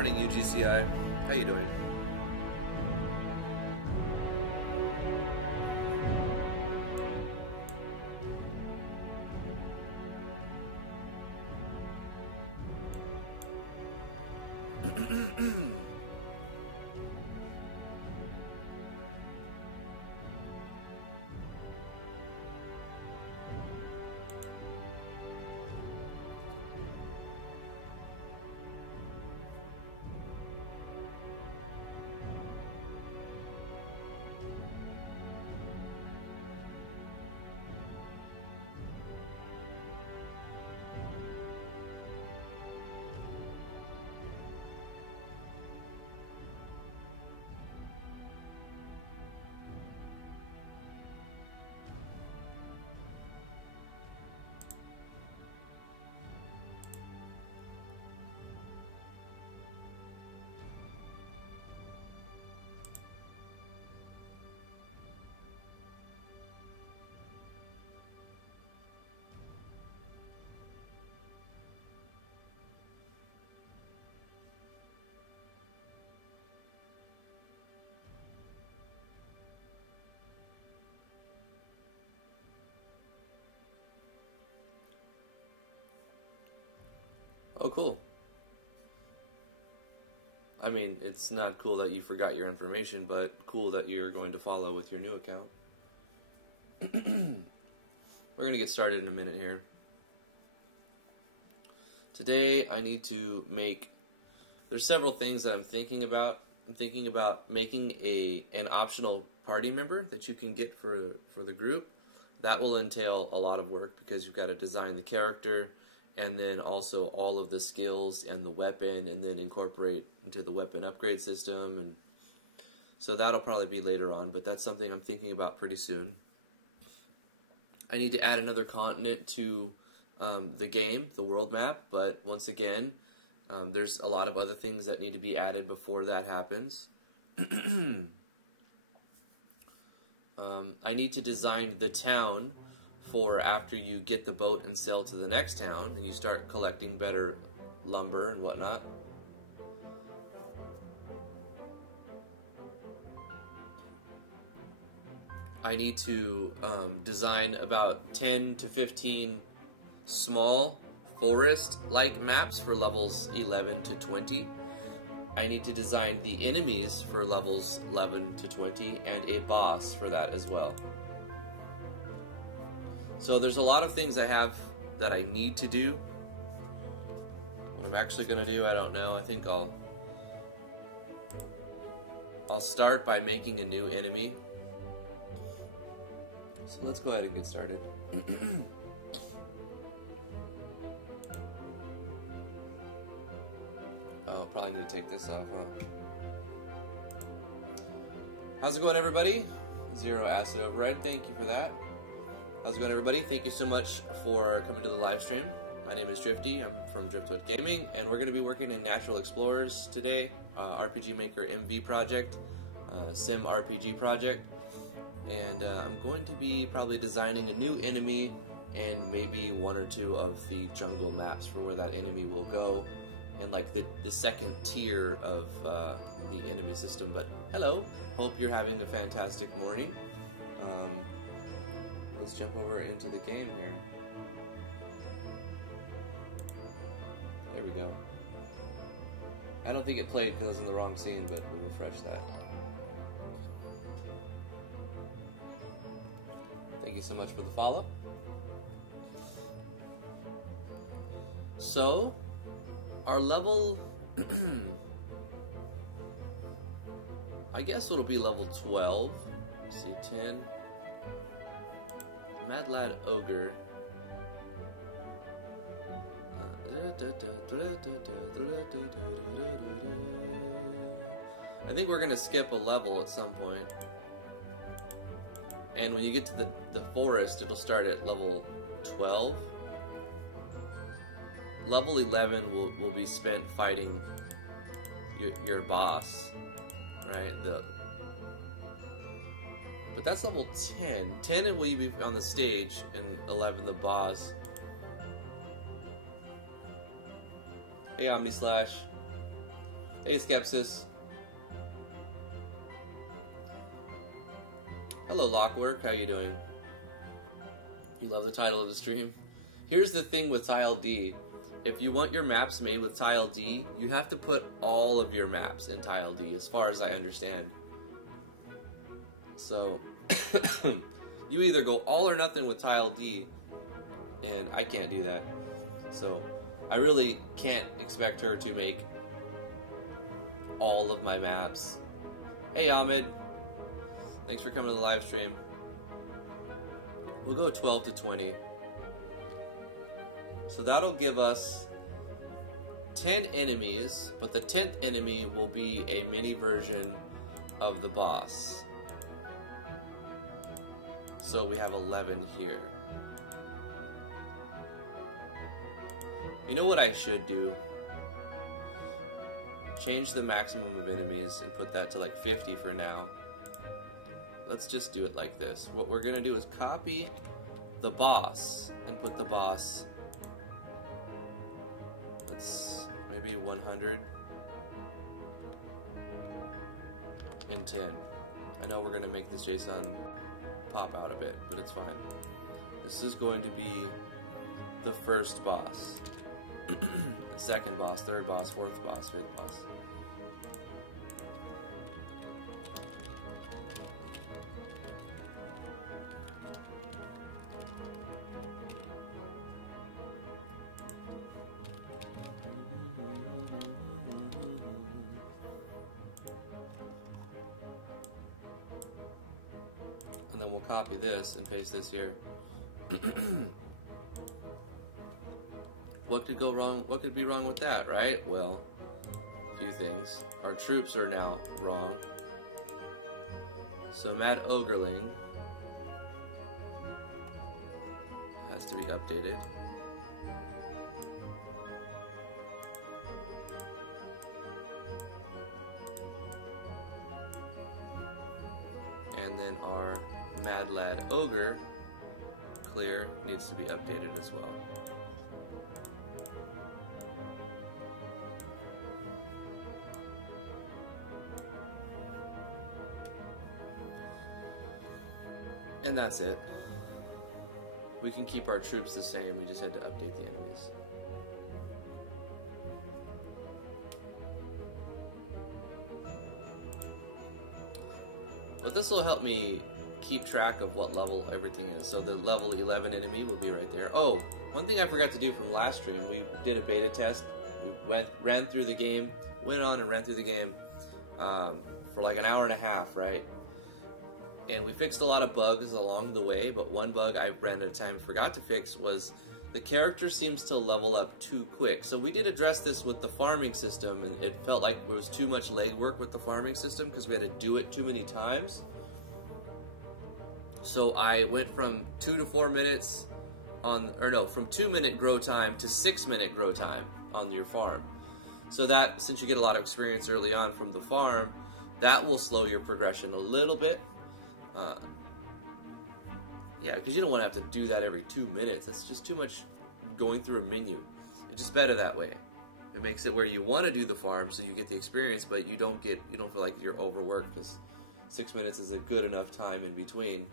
morning, UGCI. How you doing? Oh, cool. I mean, it's not cool that you forgot your information, but cool that you're going to follow with your new account. We're going to get started in a minute here. Today, I need to make... There's several things that I'm thinking about. I'm thinking about making an optional party member that you can get for the group. That will entail a lot of work because you've got to design the character, and then also all of the skills and the weapon, and then incorporate into the weapon upgrade system. And so that'll probably be later on, but that's something I'm thinking about pretty soon. I need to add another continent to the game, the world map, but once again, there's a lot of other things that need to be added before that happens. I need to design the town for after you get the boat and sail to the next town and you start collecting better lumber and whatnot. I need to design about 10 to 15 small forest-like maps for levels 11 to 20. I need to design the enemies for levels 11 to 20 and a boss for that as well. So there's a lot of things I have that I need to do. What I'm actually going to do, I don't know. I think I'll start by making a new enemy. So let's go ahead and get started. Oh, probably need to take this off, huh? How's it going, everybody? Zero Acid Override, thank you for that. How's it going, everybody? Thank you so much for coming to the live stream. My name is Drifty. I'm from Driftwood Gaming, and we're going to be working in Natural Explorers today, RPG Maker MV project, Sim RPG project, and I'm going to be probably designing a new enemy and maybe one or two of the jungle maps for where that enemy will go, and like the second tier of the enemy system. But hello, hope you're having a fantastic morning. Let's jump over into the game here. There we go. I don't think it played because I was in the wrong scene, but we'll refresh that. Thank you so much for the follow. So, our level... I guess it'll be level 12. Let's see, 10... Mad Lad Ogre. I think we're gonna skip a level at some point. And when you get to the forest, it'll start at level 12. Level 11 will be spent fighting your boss, right? But that's level 10. 10 will be on the stage, and 11 the boss. Hey, OmniSlash. Hey, Skepsis. Hello, Lockwork. How you doing? You love the title of the stream? Here's the thing with TileD. If you want your maps made with TileD, you have to put all of your maps in TileD, as far as I understand. So, you either go all or nothing with TileD, and I can't do that. So, I really can't expect her to make all of my maps. Hey, Ahmed. Thanks for coming to the live stream. We'll go 12 to 20. So that'll give us 10 enemies, but the 10th enemy will be a mini version of the boss. So we have 11 here. You know what I should do? Change the maximum of enemies and put that to like 50 for now. Let's just do it like this. What we're gonna do is copy the boss and put the boss, let's maybe 100 and 10. I know we're gonna make this JSON pop out a bit, but it's fine. This is going to be the first boss, second boss, third boss, fourth boss, fifth boss. Copy this and paste this here. What could go wrong? What could be wrong with that, right? Well, a few things. Our troops are now wrong. So Mad Ogreling has to be updated. And then our Mad Lad Ogre clear needs to be updated as well. And that's it. We can keep our troops the same, we just had to update the enemies. But this will help me keep track of what level everything is. So the level 11 enemy will be right there. Oh, one thing I forgot to do from last stream, we did a beta test. We ran through the game, went on and ran through the game for like an hour and a half, right? And we fixed a lot of bugs along the way, but one bug I ran at a time and forgot to fix was the character seems to level up too quick. So we did address this with the farming system, and it felt like there was too much legwork with the farming system because we had to do it too many times. So I went from 2 to 4 minutes from 2-minute grow time to 6-minute grow time on your farm. So that, since you get a lot of experience early on from the farm, that will slow your progression a little bit. Yeah, because you don't want to have to do that every 2 minutes. That's just too much going through a menu. It's just better that way. It makes it where you want to do the farm so you get the experience, but you don't feel like you're overworked because 6 minutes is a good enough time in between.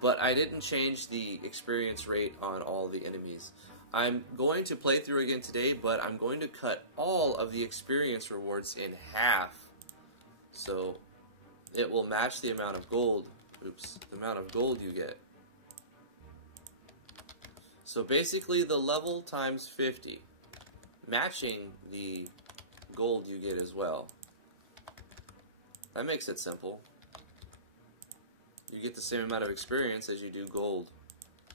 But I didn't change the experience rate on all the enemies. I'm going to play through again today, but I'm going to cut all of the experience rewards in half. So it will match the amount of gold, the amount of gold you get. So basically the level times 50, matching the gold you get as well. That makes it simple. You get the same amount of experience as you do gold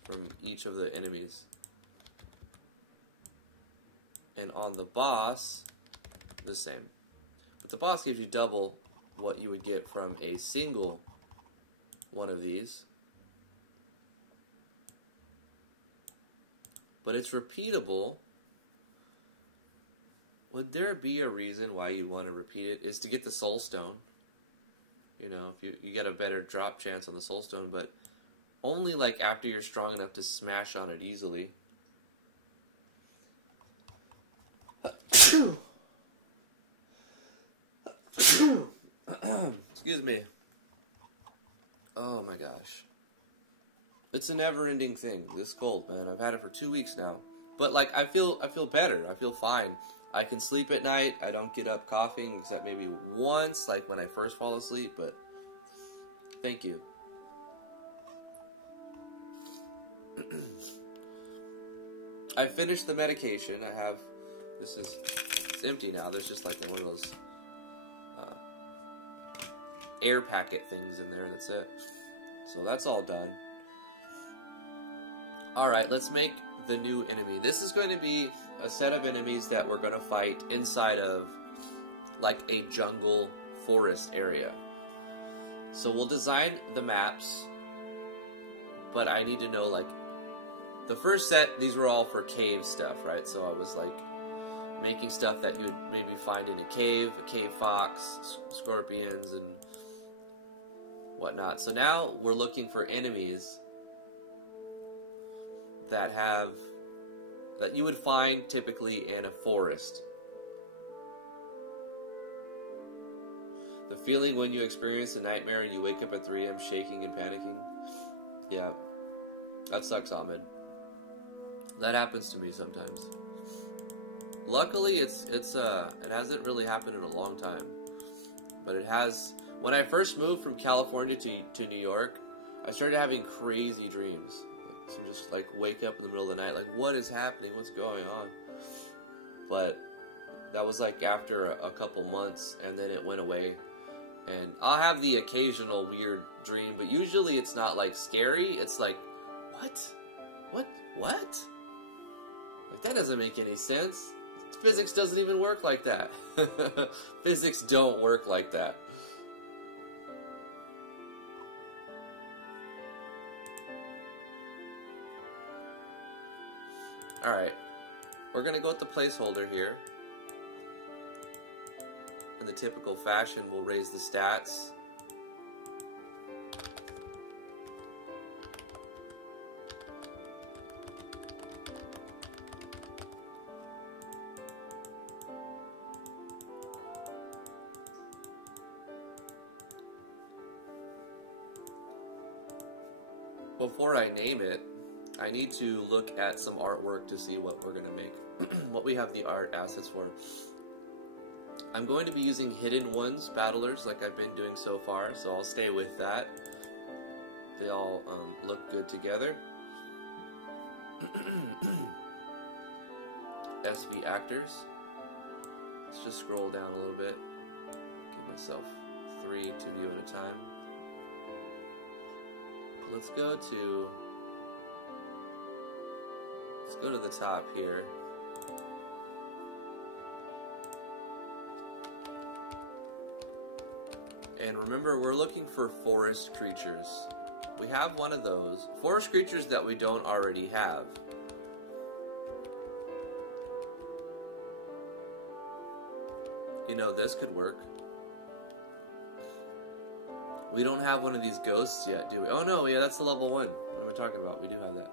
from each of the enemies. And on the boss, the same. But the boss gives you double what you would get from a single one of these. But it's repeatable. Would there be a reason why you want to repeat it? Is to get the soul stone. You know, if you get a better drop chance on the soul stone, but only like after you're strong enough to smash on it easily. Excuse me. Oh my gosh. It's a never-ending thing. This cold, man. I've had it for 2 weeks now. But like, I feel better. I feel fine. I can sleep at night. I don't get up coughing except maybe once, like when I first fall asleep. But thank you. I finished the medication. I have. It's empty now. There's just like one of those air packet things in there. That's it. So that's all done. Alright, let's make the new enemy. This is going to be a set of enemies that we're going to fight inside of like a jungle forest area. So we'll design the maps, but I need to know, like, the first set, these were all for cave stuff, right? So I was like making stuff that you would maybe find in a cave fox, scorpions, and whatnot. So now we're looking for enemies that you would find typically in a forest. The feeling when you experience a nightmare and you wake up at 3 a.m. shaking and panicking. Yeah, that sucks, Ahmed. That happens to me sometimes. Luckily, it hasn't really happened in a long time, but it has. When I first moved from California to New York, I started having crazy dreams. So just like wake up in the middle of the night, like, what is happening? What's going on? But that was like after a couple months, and then it went away. And I'll have the occasional weird dream, but usually it's not like scary. It's like, what? Like, that doesn't make any sense. Physics doesn't even work like that. Physics don't work like that. Alright, we're going to go with the placeholder here. In the typical fashion, we'll raise the stats. Before I name it, I need to look at some artwork to see what we're going to make, what we have the art assets for. I'm going to be using hidden ones, battlers, like I've been doing so far, so I'll stay with that. They all look good together. SV actors. Let's just scroll down a little bit. Give myself 3 to view at a time. Let's go to the top here. And remember, we're looking for forest creatures. We have one of those. Forest creatures that we don't already have. You know, this could work. We don't have one of these ghosts yet, do we? Oh no, yeah, that's the level 1. What am I talking about? We do have that.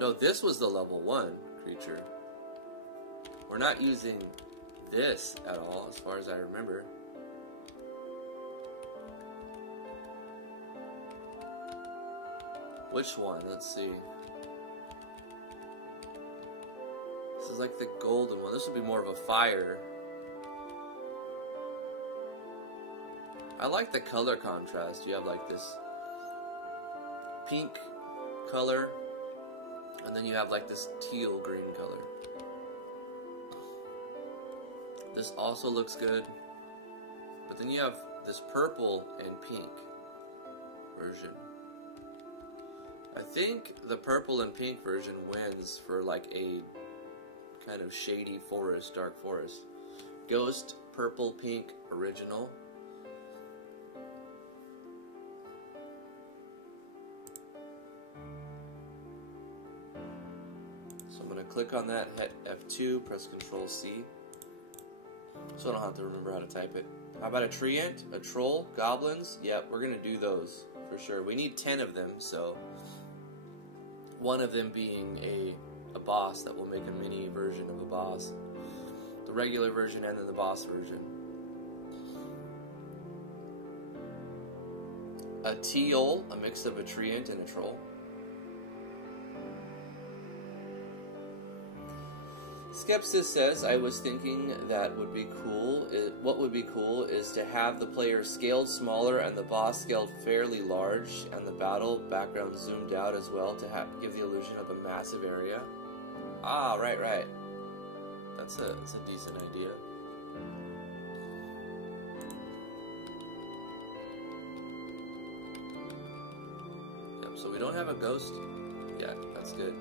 No, this was the level 1 creature. We're not using this at all, as far as I remember. Which one? Let's see. This is like the golden one. This would be more of a fire. I like the color contrast. You have like this pink color, and then you have like this teal green color. This also looks good, but then you have this purple and pink version. I think the purple and pink version wins for like a kind of shady forest, dark forest. Ghost, purple, pink, original. So I'm going to click on that, hit F2, press Control C. So I don't have to remember how to type it. How about a treant, a troll, goblins? Yep, we're going to do those for sure. We need 10 of them, so one of them being a boss that will make a mini version of a boss. the regular version and then the boss version. A Teal, a mix of a treant and a troll. Skepsis says, I was thinking that would be cool. What would be cool is to have the player scaled smaller and the boss scaled fairly large, and the battle background zoomed out as well to give the illusion of a massive area. Ah, right. That's a decent idea. Yep, so we don't have a ghost yet. That's good.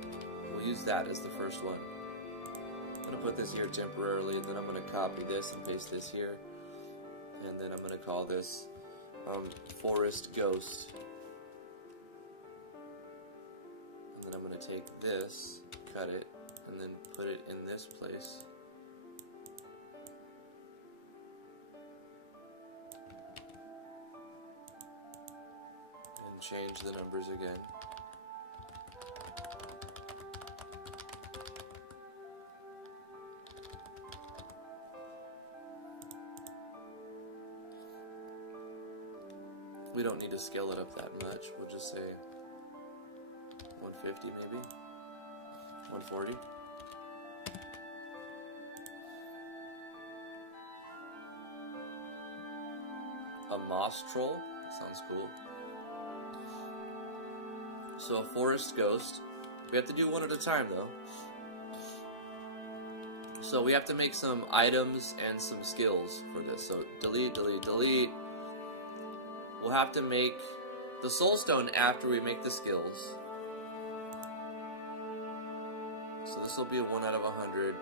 We'll use that as the first one. I'm going to put this here temporarily, and then I'm going to copy this and paste this here. And then I'm going to call this Forest Ghost. And then I'm going to take this, cut it, and then put it in this place. And change the numbers again. We don't need to scale it up that much. We'll just say 150 maybe, 140. A moss troll, sounds cool. So a forest ghost. We have to do one at a time though. So we have to make some items and some skills for this. So delete, delete, delete. We'll have to make the soulstone after we make the skills. So this will be a 1 out of 100.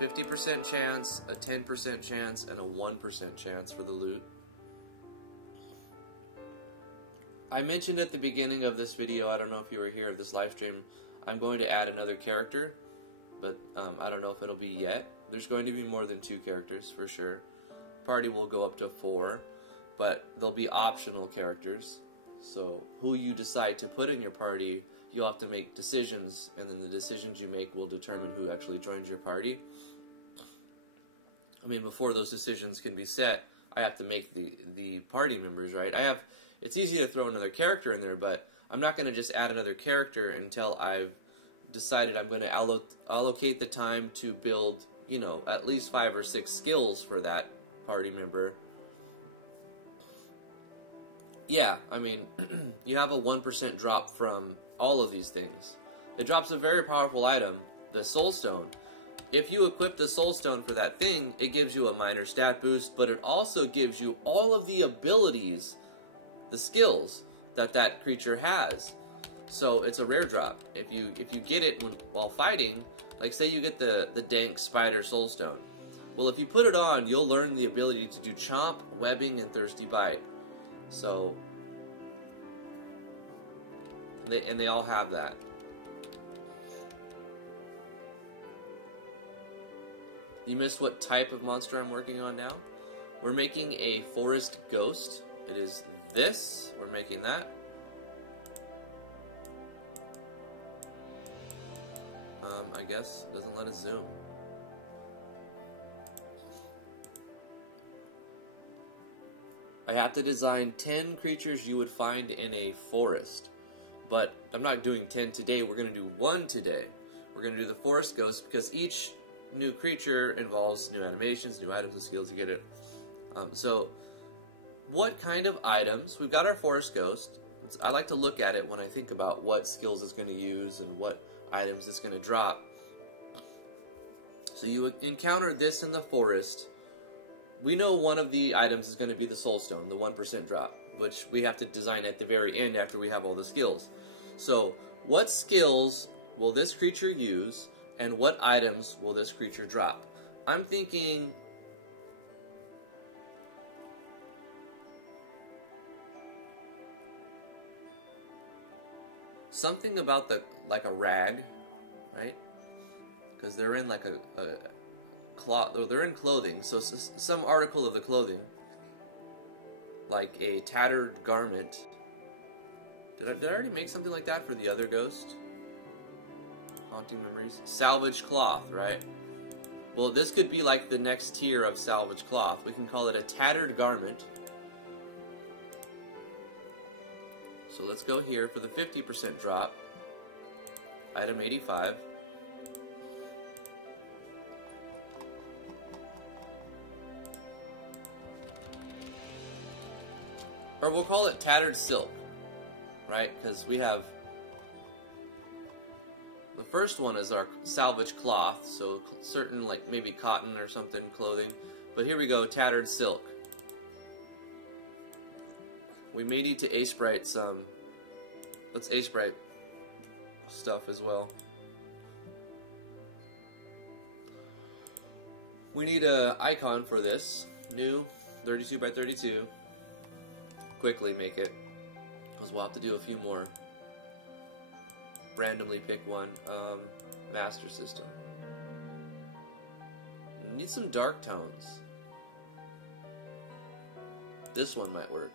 50% chance, a 10% chance, and a 1% chance for the loot. I mentioned at the beginning of this video, I don't know if you were here at this live stream, I'm going to add another character, but I don't know if it'll be yet. There's going to be more than 2 characters for sure. Party will go up to 4. But they'll be optional characters, so who you decide to put in your party, you'll have to make decisions, and then the decisions you make will determine who actually joins your party. I mean, before those decisions can be set, I have to make the party members, right? It's easy to throw another character in there, but I'm not going to just add another character until I've decided I'm going to allocate the time to build, you know, at least 5 or 6 skills for that party member. Yeah, I mean, you have a 1% drop from all of these things. It drops a very powerful item, the Soulstone. If you equip the Soulstone for that thing, it gives you a minor stat boost, but it also gives you all of the abilities, the skills, that creature has. So it's a rare drop. If you get it while fighting, like say you get the dank spider Soulstone. Well, if you put it on, you'll learn the ability to do Chomp, Webbing, and Thirsty Bite. So, they all have that. You missed what type of monster I'm working on now? We're making a forest ghost. It is this. We're making that. I guess it doesn't let us zoom. I have to design 10 creatures you would find in a forest. But I'm not doing 10 today, we're going to do 1 today. We're going to do the forest ghost because each new creature involves new animations, new items, and skills, you get it. So, what kind of items? We've got our forest ghost. I like to look at it when I think about what skills it's going to use and what items it's going to drop. So you encounter this in the forest. We know one of the items is going to be the Soulstone, the 1% drop, which we have to design at the very end after we have all the skills. So, what skills will this creature use, and what items will this creature drop? I'm thinking something about like a rag, right? Because they're in like a cloth, they're in clothing, so some article of the clothing, like a tattered garment. Did I already make something like that for the other ghost? Haunting memories. Salvage cloth, right? Well, this could be like the next tier of salvage cloth. We can call it a tattered garment. So let's go here for the 50% drop. Item 85. Or we'll call it tattered silk, right? Because we have... The first one is our salvage cloth, so certain, like, maybe cotton or something, clothing. But here we go, tattered silk. We may need to ace-bright some... Let's ace-bright stuff as well. We need an icon for this. New, 32 by 32. Quickly make it, because we'll have to do a few more. Randomly pick one. Master system. Need some dark tones. This one might work.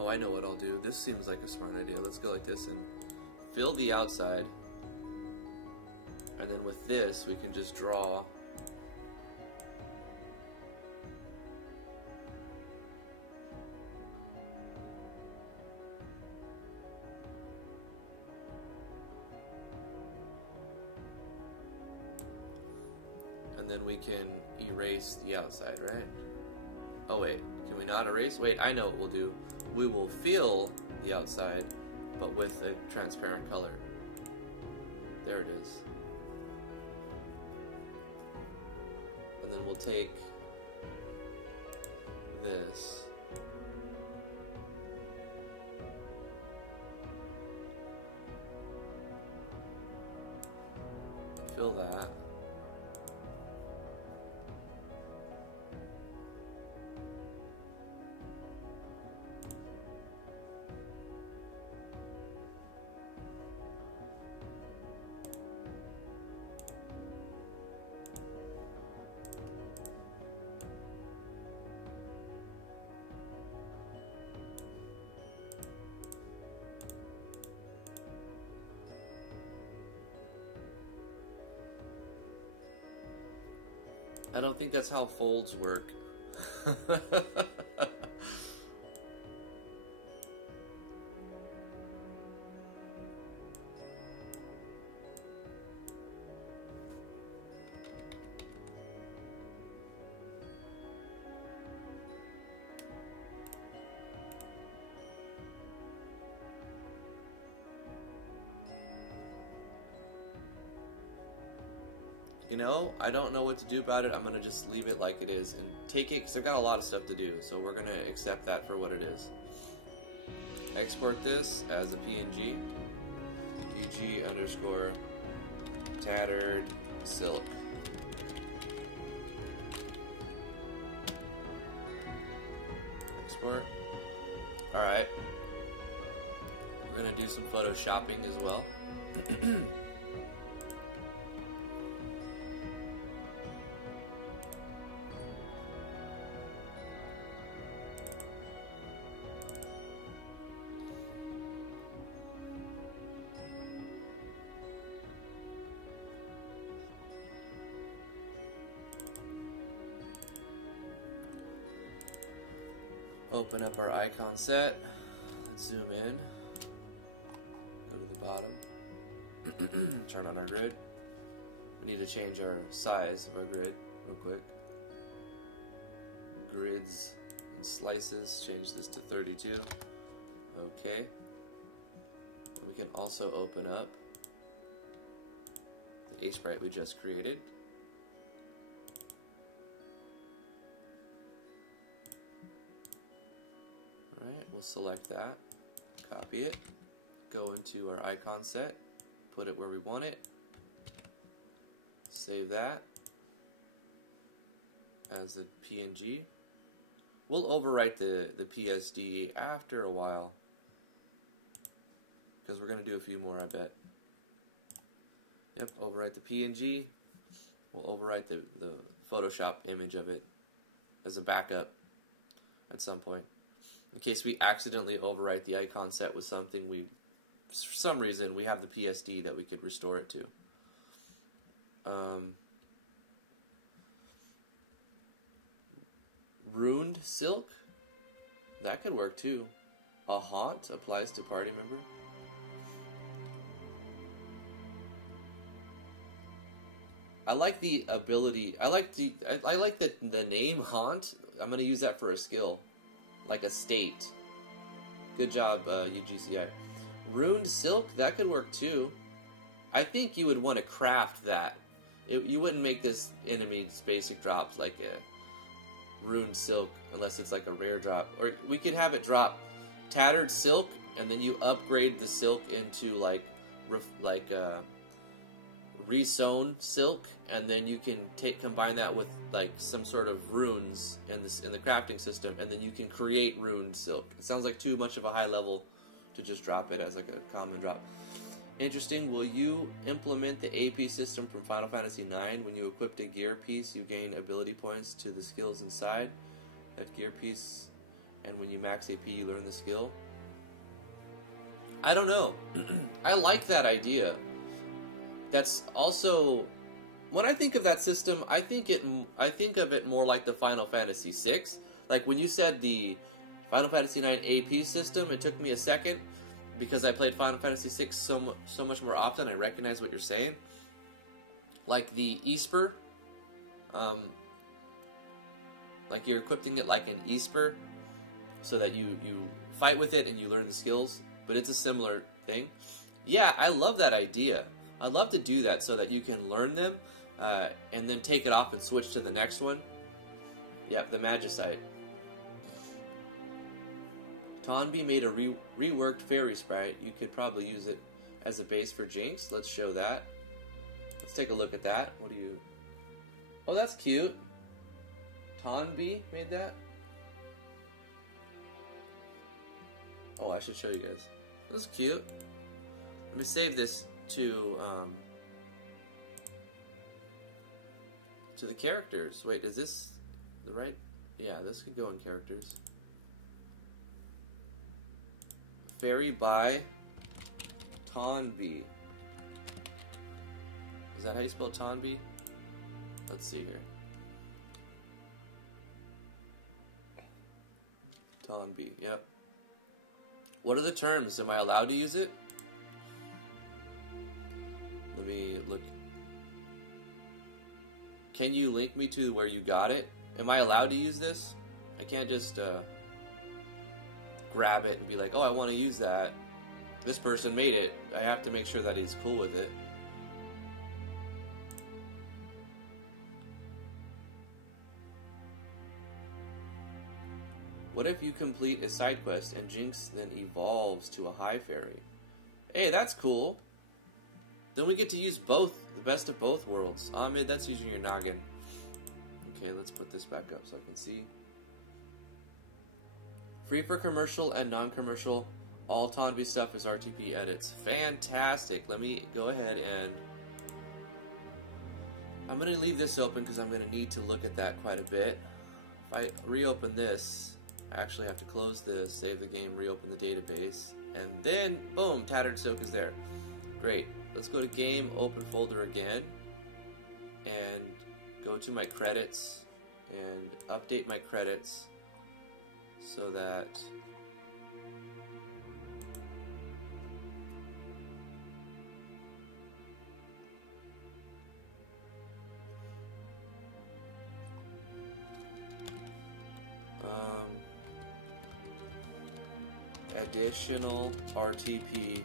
Oh, I know what I'll do. This seems like a smart idea. Let's go like this and fill the outside. And then with this, we can just draw. And then we can erase the outside, right? Oh wait, can we not erase? Wait, I know what we'll do. We will fill the outside, but with a transparent color. There it is. And then we'll take this. Fill that. I don't think that's how folds work. You know, I don't know what to do about it. I'm going to just leave it like it is and take it, because I've got a lot of stuff to do, so we're going to accept that for what it is. Export this as a PNG. PG underscore tattered silk. Export. Alright. We're going to do some photoshopping as well. Open up our icon set. Let's zoom in. Go to the bottom. Turn on our grid. We need to change our size of our grid real quick. Grids and slices. Change this to 32. Okay. We can also open up the H-Sprite we just created. We'll select that, copy it, go into our icon set, put it where we want it, save that as a PNG. We'll overwrite the PSD after a while, because we're going to do a few more, I bet. Yep, overwrite the PNG. We'll overwrite the Photoshop image of it as a backup at some point. In case we accidentally overwrite the icon set with something for some reason, we have the PSD that we could restore it to. Ruined Silk? That could work too. A Haunt applies to party member. I like the ability. I like the name Haunt. I'm gonna use that for a skill, like a state. Good job, UGCI. Ruined Silk, that could work too. I think you would want to craft that. You wouldn't make this enemy's basic drops like a Ruined Silk unless it's like a rare drop. Or we could have it drop Tattered Silk, and then you upgrade the silk into like resewn silk, and then you can combine that with like some sort of runes in the crafting system, and then you can create ruined silk. It sounds like too much of a high level to just drop it as like a common drop. Interesting. Will you implement the AP system from Final Fantasy IX? When you equip a gear piece, you gain ability points to the skills inside that gear piece, and when you max AP, you learn the skill. I don't know. I like that idea. That's also, when I think of that system, I think of it more like the Final Fantasy VI. Like when you said the Final Fantasy IX AP system, it took me a second because I played Final Fantasy VI so much more often. I recognize what you're saying. Like the Esper, like you're equipping it like an Esper, so that you fight with it and you learn the skills. But it's a similar thing. Yeah, I love that idea. I'd love to do that so that you can learn them and then take it off and switch to the next one. Yep, the Magicite. Tonby made a reworked fairy sprite. You could probably use it as a base for Jinx. Let's show that. Let's take a look at that. What do you... Oh, that's cute. Tonby made that? Oh, I should show you guys. That's cute. Let me save this to the characters. Wait, is this the right? Yeah, this could go in characters. Fairy by Tonby. Is that how you spell Tonby? Let's see here. Tonby, yep. What are the terms? Am I allowed to use it? Let me look. Can you link me to where you got it? Am I allowed to use this? I can't just grab it and be like, oh, I want to use that. This person made it. I have to make sure that he's cool with it. What if you complete a side quest and Jinx then evolves to a high fairy? Hey, that's cool. Then we get to use both, the best of both worlds. Ahmed, that's using your noggin. Okay, let's put this back up so I can see. Free for commercial and non-commercial. All Tonby stuff is RTP edits. Fantastic. Let me go ahead and... I'm going to leave this open because I'm going to need to look at that quite a bit. If I reopen this, I actually have to close this, save the game, reopen the database, and then, boom, Tattered Silk is there. Great. Let's go to Game, open folder again, and go to my credits, and update my credits so that additional RTP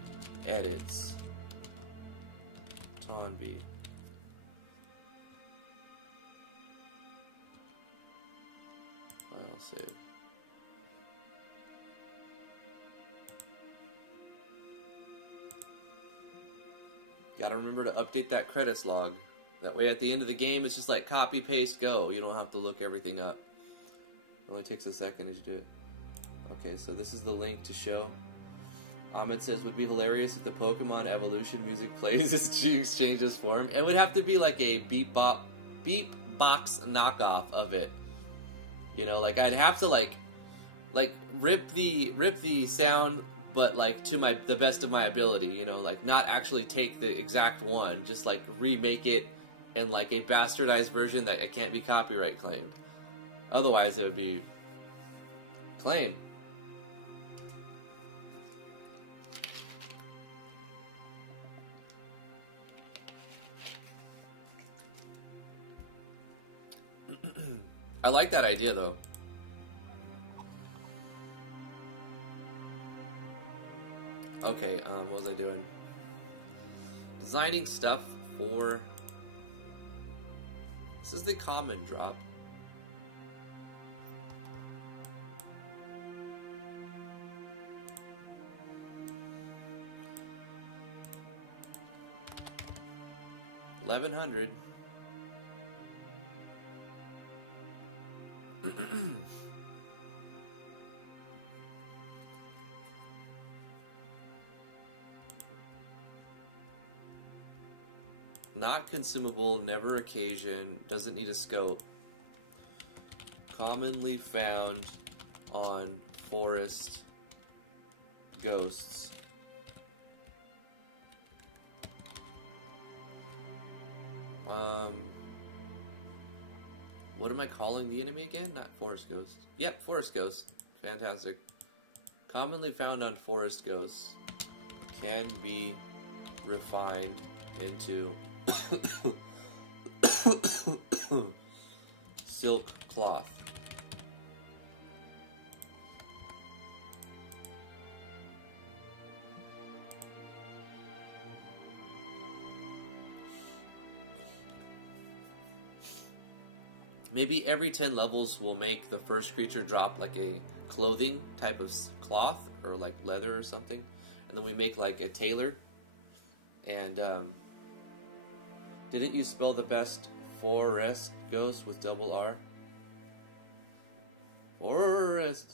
edits. Tonby. File save. Gotta remember to update that credits log. That way at the end of the game it's just like copy, paste, go. You don't have to look everything up. It only takes a second as you do it. Okay, so this is the link to show. Ahmed says, would be hilarious if the Pokemon evolution music plays as Jinx changes form. It would have to be like a beep box knockoff of it. You know, like I'd have to like like rip the sound, but like to the best of my ability, you know, like not actually take the exact one, just like remake it in like a bastardized version that it can't be copyright claimed. Otherwise, it would be claimed. I like that idea, though. Okay, what was I doing? Designing stuff for... This is the common drop. $1,100. Not consumable, never occasion, doesn't need a scope. Commonly found on forest ghosts. What am I calling the enemy again? Not forest ghost. Yep, forest ghost. Fantastic. Commonly found on forest ghosts. Can be refined into silk cloth. Maybe every 10 levels we'll make the first creature drop like a clothing type of cloth or like leather or something, and then we make like a tailor. And didn't you spell the best forest ghost with double R? Forest.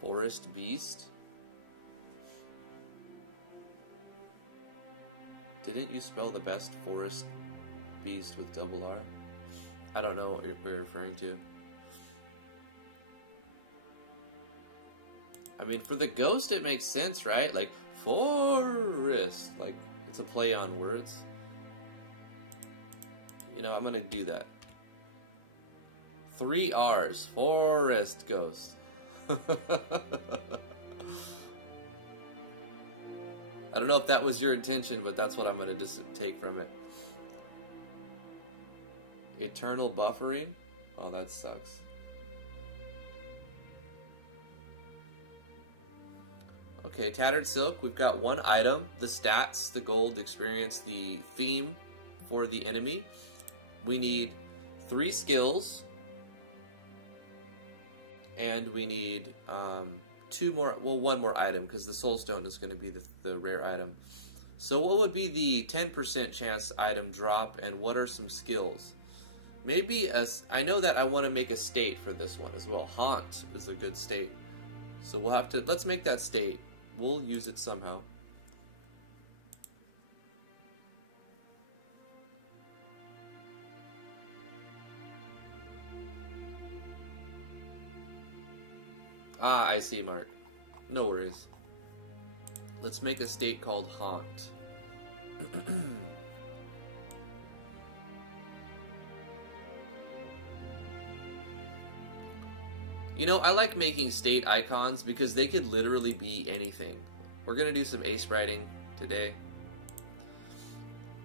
Forest beast? Didn't you spell the best forest beast with double R? I don't know what you're referring to. I mean, for the ghost it makes sense, right? Like, forest. Like, it's a play on words. You know, I'm gonna do that. 3 R's. Forest ghost. I don't know if that was your intention, but that's what I'm going to just take from it. Eternal buffering? Oh, that sucks. Okay, Tattered Silk. We've got 1 item. The stats, the gold, experience, the theme for the enemy. We need 3 skills. And we need 2 more, well, 1 more item, because the Soulstone is going to be the rare item. So what would be the 10% chance item drop, and what are some skills? Maybe, I know that I want to make a state for this one as well. Haunt is a good state. So we'll have to, let's make that state. We'll use it somehow. Ah, I see, Mark. No worries. Let's make a state called Haunt. You know, I like making state icons because they could literally be anything. We're going to do some ace writing today.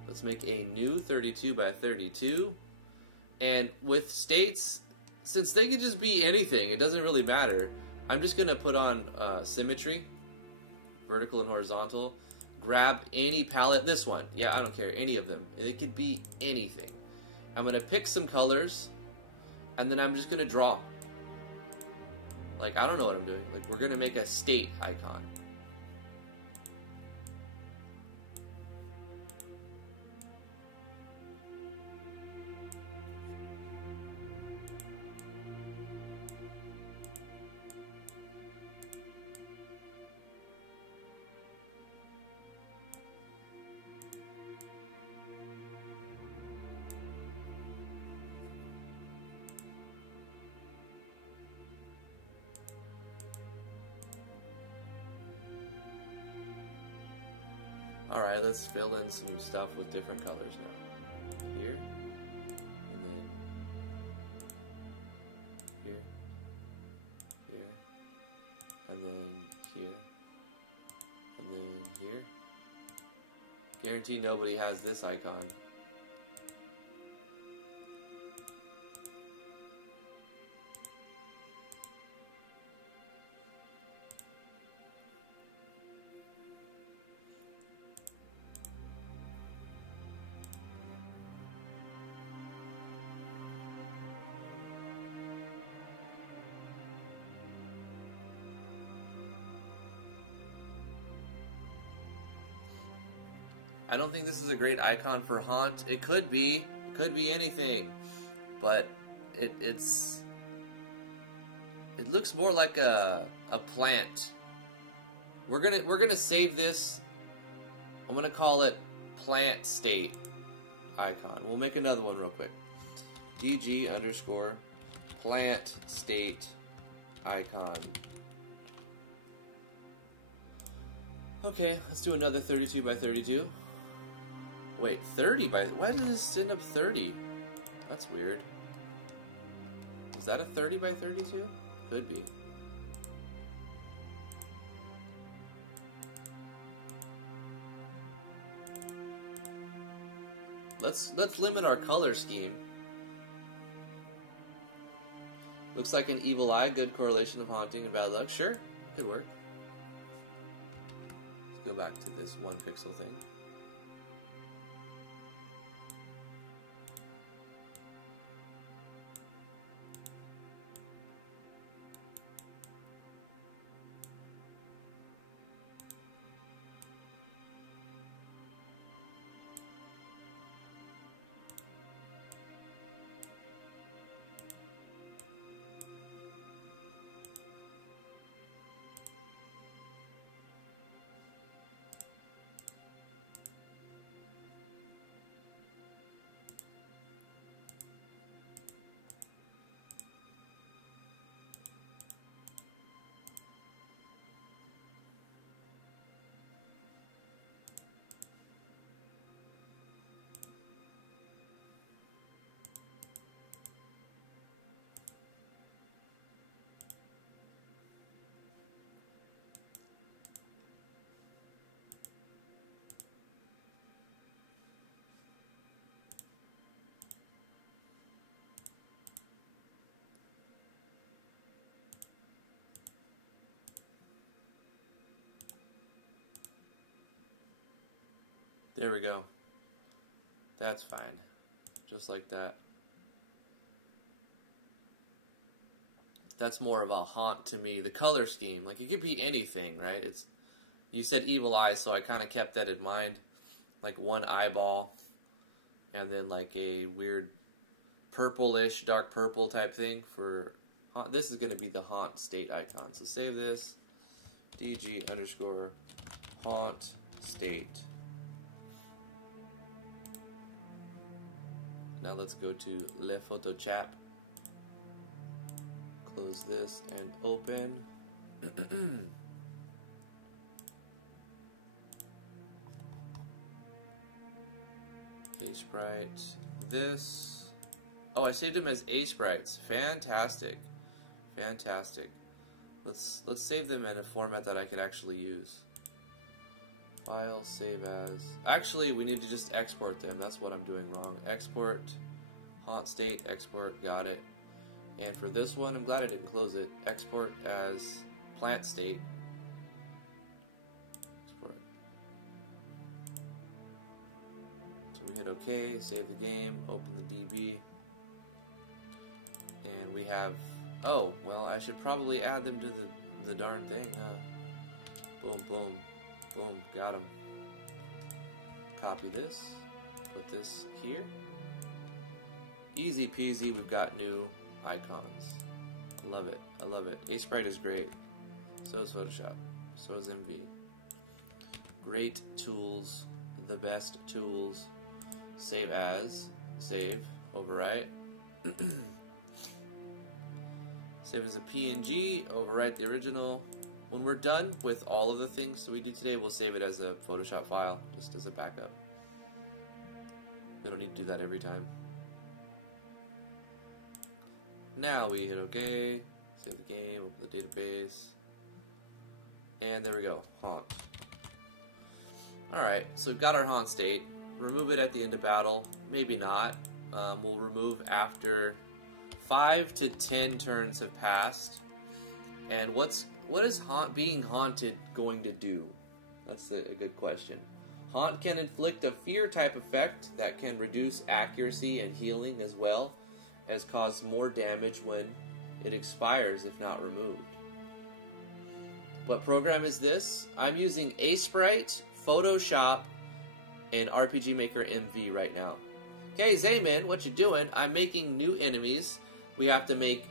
Let's make a new 32 by 32. And with states, since they could just be anything, it doesn't really matter. I'm just going to put on symmetry, vertical and horizontal. Grab any palette, this one. Yeah, I don't care, any of them. It could be anything. I'm going to pick some colors, and then I'm just going to draw. Like, I don't know what I'm doing. Like, we're going to make a state icon. Alright, let's fill in some stuff with different colors now. Here. And then here. Here. And then here. And then here. Guarantee nobody has this icon. I don't think this is a great icon for Haunt. It could be anything, but it looks more like a plant. We're gonna save this. I'm gonna call it plant state icon. We'll make another one real quick. DG underscore plant state icon. Okay, let's do another 32 by 32. Wait, 30 by... Why does this end up 30? That's weird. Is that a 30 by 32? Could be. Let's limit our color scheme. Looks like an evil eye, good correlation of haunting and bad luck. Sure, could work. Let's go back to this 1 pixel thing. There we go. That's fine. Just like that. That's more of a haunt to me. The color scheme, like it could be anything, right? It's, you said evil eye, so I kind of kept that in mind. Like one eyeball, and then like a weird purplish, dark purple type thing for haunt. This is going to be the haunt state icon. So save this. DG underscore haunt state. Now let's go to Le Photo Chap. Close this and open. A sprite. This. Oh, I saved them as A sprites. Fantastic, fantastic. Let's save them in a format that I could actually use. File, save as. Actually, we need to just export them. That's what I'm doing wrong. Export, haunt state, export, got it. And for this one, I'm glad I didn't close it. Export as plant state. Export. So we hit OK, save the game, open the DB. And we have, oh, well, I should probably add them to the darn thing, huh? Boom, boom. Boom, got him. Copy this, put this here. Easy peasy, we've got new icons. Love it, I love it. A-Sprite is great. So is Photoshop, so is MV. Great tools, the best tools. Save as, save, overwrite. Save as a PNG, overwrite the original, when we're done with all of the things that we do today, we'll save it as a Photoshop file, just as a backup. We don't need to do that every time. Now we hit OK, save the game, open the database, and there we go, haunt. Alright, so we've got our haunt state. Remove it at the end of battle, maybe not. We'll remove after 5 to 10 turns have passed. And what is being haunted going to do? That's a good question. Haunt can inflict a fear type effect that can reduce accuracy and healing, as well as cause more damage when it expires if not removed. What program is this? I'm using Sprite, Photoshop, and RPG Maker MV right now. Okay, Zayman, what you doing? I'm making new enemies. We have to make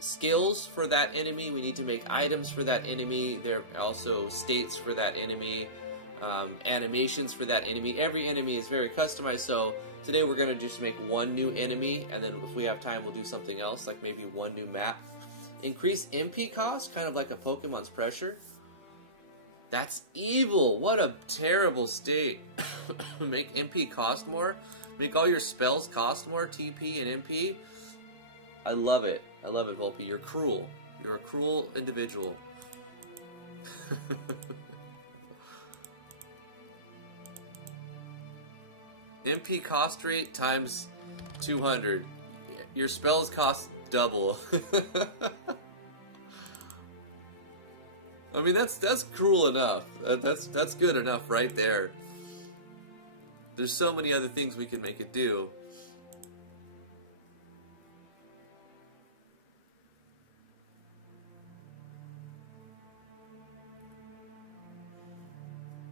skills for that enemy. We need to make items for that enemy. There are also states for that enemy, animations for that enemy. Every enemy is very customized, so today we're going to just make one new enemy, and then if we have time we'll do something else, like maybe one new map. Increase MP cost, kind of like a Pokemon's Pressure. That's evil. What a terrible state. Make MP cost more? Make all your spells cost more, TP and MP? I love it. I love it, Volpe. You're cruel. You're a cruel individual. MP cost rate times 200. Your spells cost double. I mean, that's cruel enough. That's good enough right there. There's so many other things we can make it do.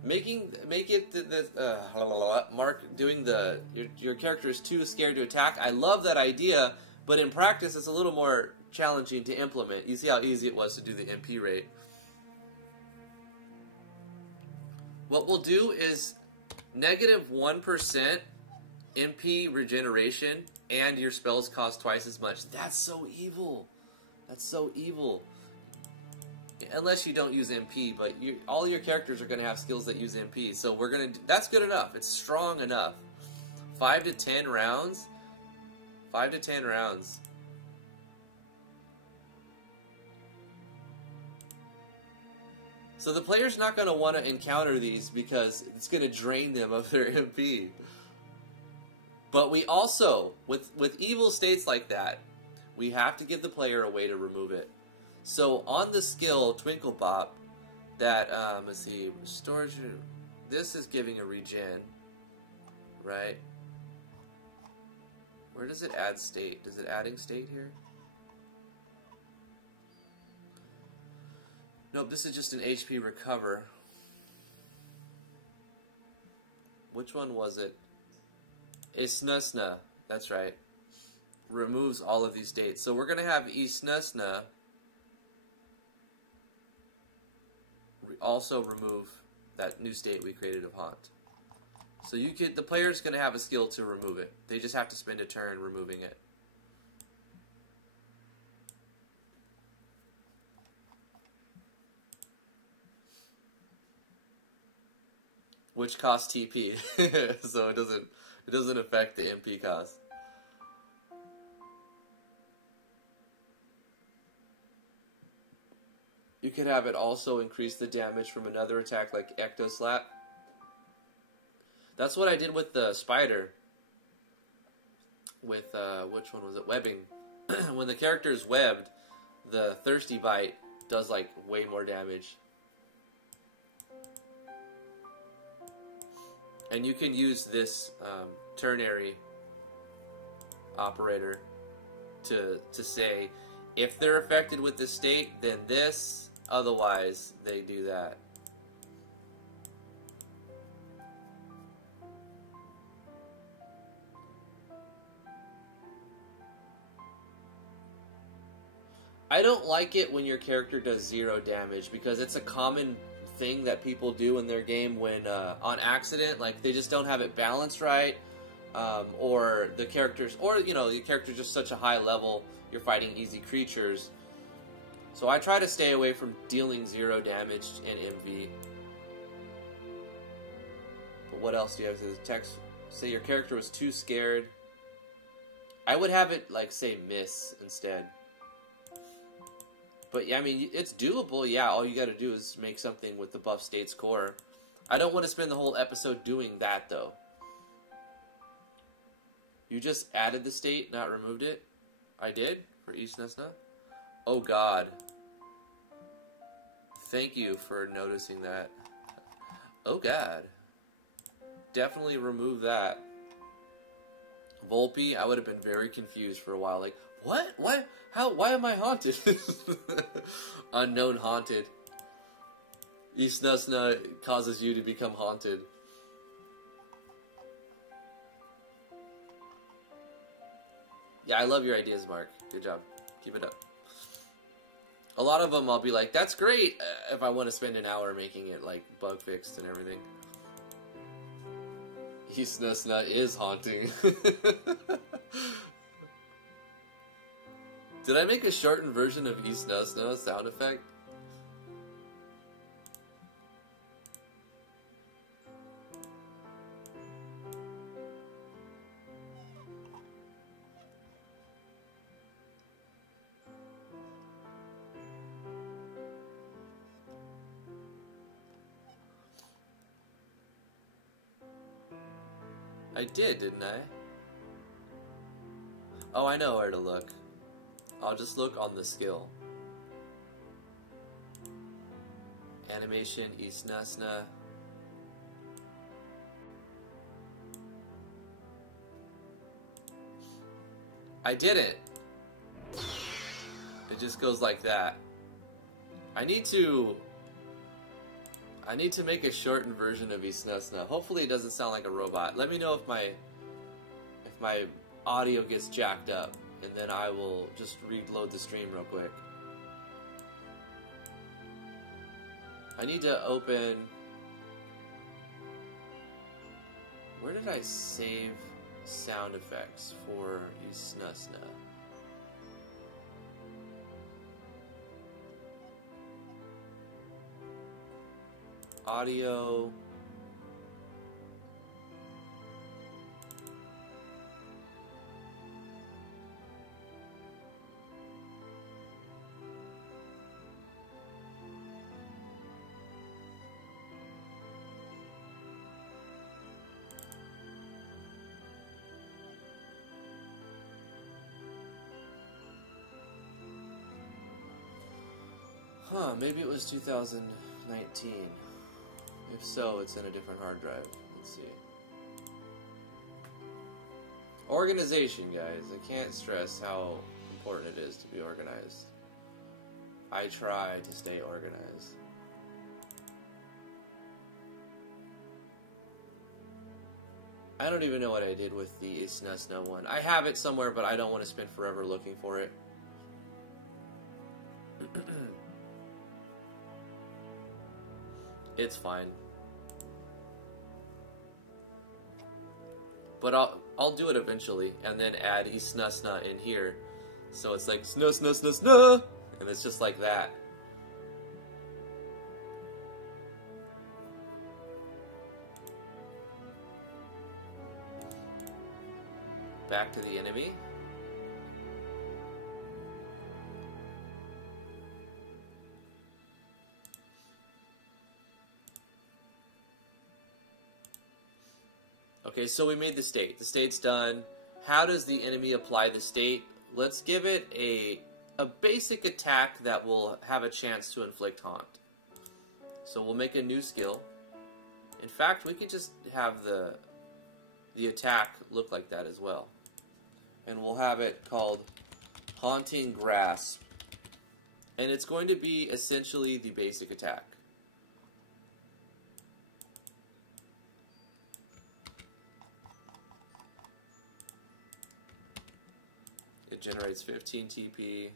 Make it Mark doing your character is too scared to attack. I love that idea, but in practice it's a little more challenging to implement. You see how easy it was to do the MP rate. What we'll do is -1% MP regeneration, and your spells cost twice as much. That's so evil. That's so evil. Unless you don't use MP, but all your characters are going to have skills that use MP. So we're going to... That's good enough. It's strong enough. 5 to 10 rounds. 5 to 10 rounds. So the player's not going to want to encounter these because it's going to drain them of their MP. But we also, with evil states like that, we have to give the player a way to remove it. So on the skill Twinkle Bop, that let's see, storage. This is giving a regen, right? Where does it add state? Is it adding state here? Nope, this is just an HP recover. Which one was it? Isnusna, that's right. Removes all of these states. So we're going to have Isnusna also remove that new state we created of Haunt. So the player's going to have a skill to remove it. They just have to spend a turn removing it. Which costs TP, so it doesn't affect the MP cost. You could have it also increase the damage from another attack like Ecto Slap. That's what I did with the spider. With which one was it? Webbing. When the character is webbed, the Thirsty Bite does like way more damage. And you can use this ternary operator to say, if they're affected with this state, then this, otherwise they do that. I don't like it when your character does 0 damage, because it's a common thing that people do in their game when on accident, like they just don't have it balanced right, or the characters, or you know, the character's just such a high level, you're fighting easy creatures, So I try to stay away from dealing 0 damage in MV. But what else do you have to text? Say your character was too scared. I would have it, like, say miss instead. But yeah, I mean, it's doable. Yeah, all you gotta do is make something with the buff state's core. I don't want to spend the whole episode doing that, though. You just added the state, not removed it? I did? For East Nesna? Oh, God. Thank you for noticing that. Oh, God. Definitely remove that. Volpe, I would have been very confused for a while. Like, what? What? How? Why am I haunted? Unknown haunted. East Nesna causes you to become haunted. Yeah, I love your ideas, Mark. Good job. Keep it up. A lot of them I'll be like, that's great, if I want to spend an hour making it, like, bug fixed and everything. East Nesna is haunting. Did I make a shortened version of East Nesna sound effect? I did, didn't I? Oh, I know where to look. I'll just look on the skill. Animation, East Nesna. I didn't. It just goes like that. I need to make a shortened version of East Nesna. Hopefully it doesn't sound like a robot. Let me know if my audio gets jacked up, and then I will just reload the stream real quick. I need to open... Where did I save sound effects for East Nesna? Audio. Huh, maybe it was 2019. If so, it's in a different hard drive. Let's see. Organization, guys. I can't stress how important it is to be organized. I try to stay organized. I don't even know what I did with the East Nesna one. I have it somewhere, but I don't want to spend forever looking for it. It's fine. But I'll do it eventually, and then add East Nesna in here. So it's like, sna sna sna sna, and it's just like that. Back to the enemy. Okay, so we made the state. The state's done. How does the enemy apply the state? Let's give it a basic attack that will have a chance to inflict haunt. So we'll make a new skill. In fact, we could just have the attack look like that as well. And we'll have it called Haunting Grasp. And it's going to be essentially the basic attack. It generates 15 TP.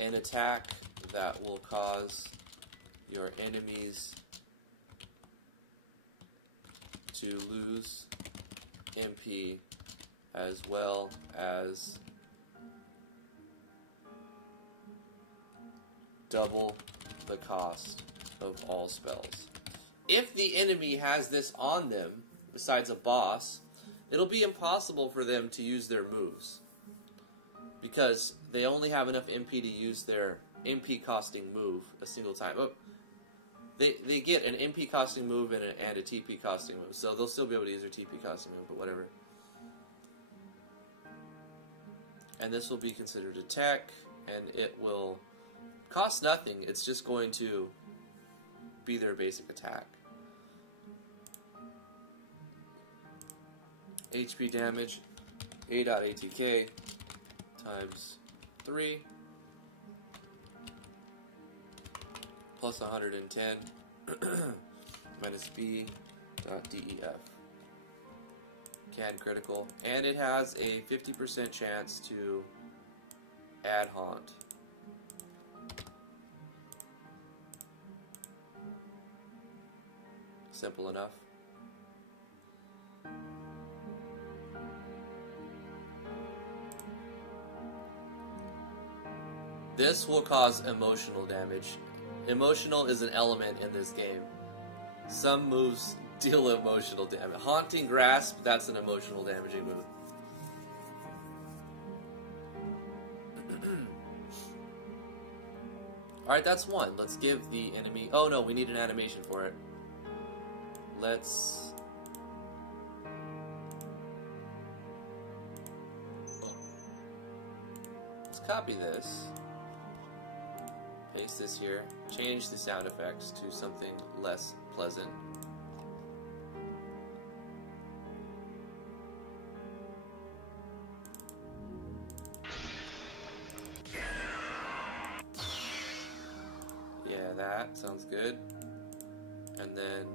An attack that will cause your enemies to lose MP as well as double the cost of all spells. If the enemy has this on them, besides a boss, it'll be impossible for them to use their moves, because they only have enough MP to use their MP costing move a single time. Oh, they get an MP costing move and a TP costing move, so they'll still be able to use their TP costing move, but whatever. And this will be considered attack, and it will cost nothing. It's just going to be their basic attack. HP damage, A.ATK times 3 plus 110 minus B.DEF. Can critical, and it has a 50% chance to add haunt. Simple enough. This will cause emotional damage. Emotional is an element in this game. Some moves deal emotional damage. Haunting Grasp, that's an emotional damaging move. Alright, that's one. Let's give the enemy... Oh no, we need an animation for it. Let's copy this. Paste this here. Change the sound effects to something less pleasant. Yeah, that sounds good. And then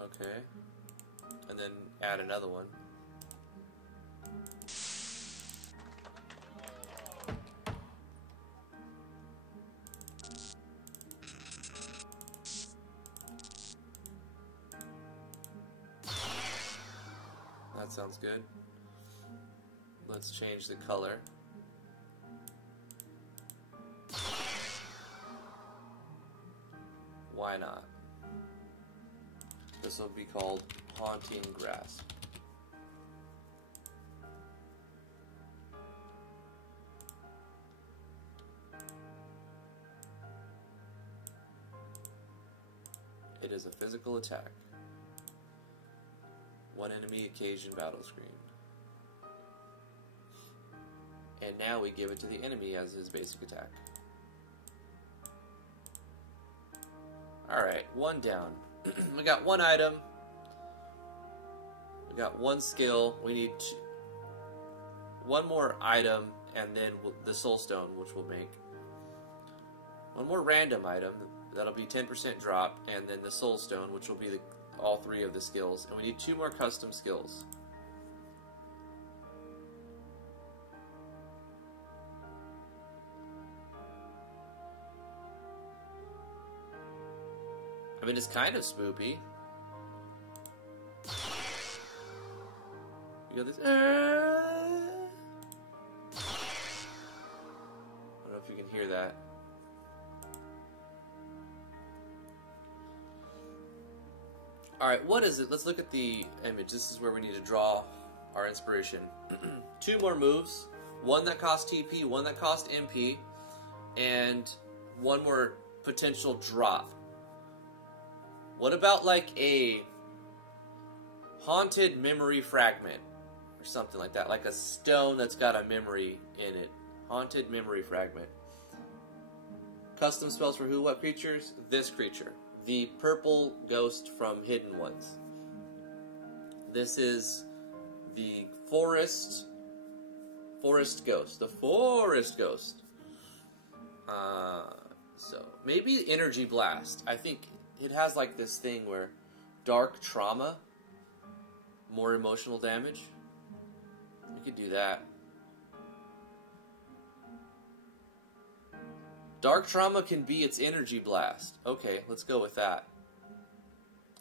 okay. And then add another one. That sounds good. Let's change the color. Why not? This will be called Haunting Grasp. It is a physical attack. One enemy occasion battle screen. And now we give it to the enemy as his basic attack. Alright, one down. We got one item. We got one skill. We need one more item, and then the soul stone, which we'll make. One more random item. That'll be 10% drop, and then the soul stone, which will be all three of the skills. And we need two more custom skills. I mean, it's kind of spoopy. You got this. I don't know if you can hear that. Alright, what is it? Let's look at the image. This is where we need to draw our inspiration. Two more moves. One that costs TP, one that costs MP, and one more potential drop. What about like a haunted memory fragment or something like that? Like a stone that's got a memory in it. Haunted memory fragment. Custom spells for who, what creatures? This creature. The purple ghost from Hidden Ones. This is the forest ghost. The forest ghost. So maybe energy blast. I think it has like this thing where dark trauma, more emotional damage. We could do that. Dark Trauma can be its energy blast. Okay, let's go with that.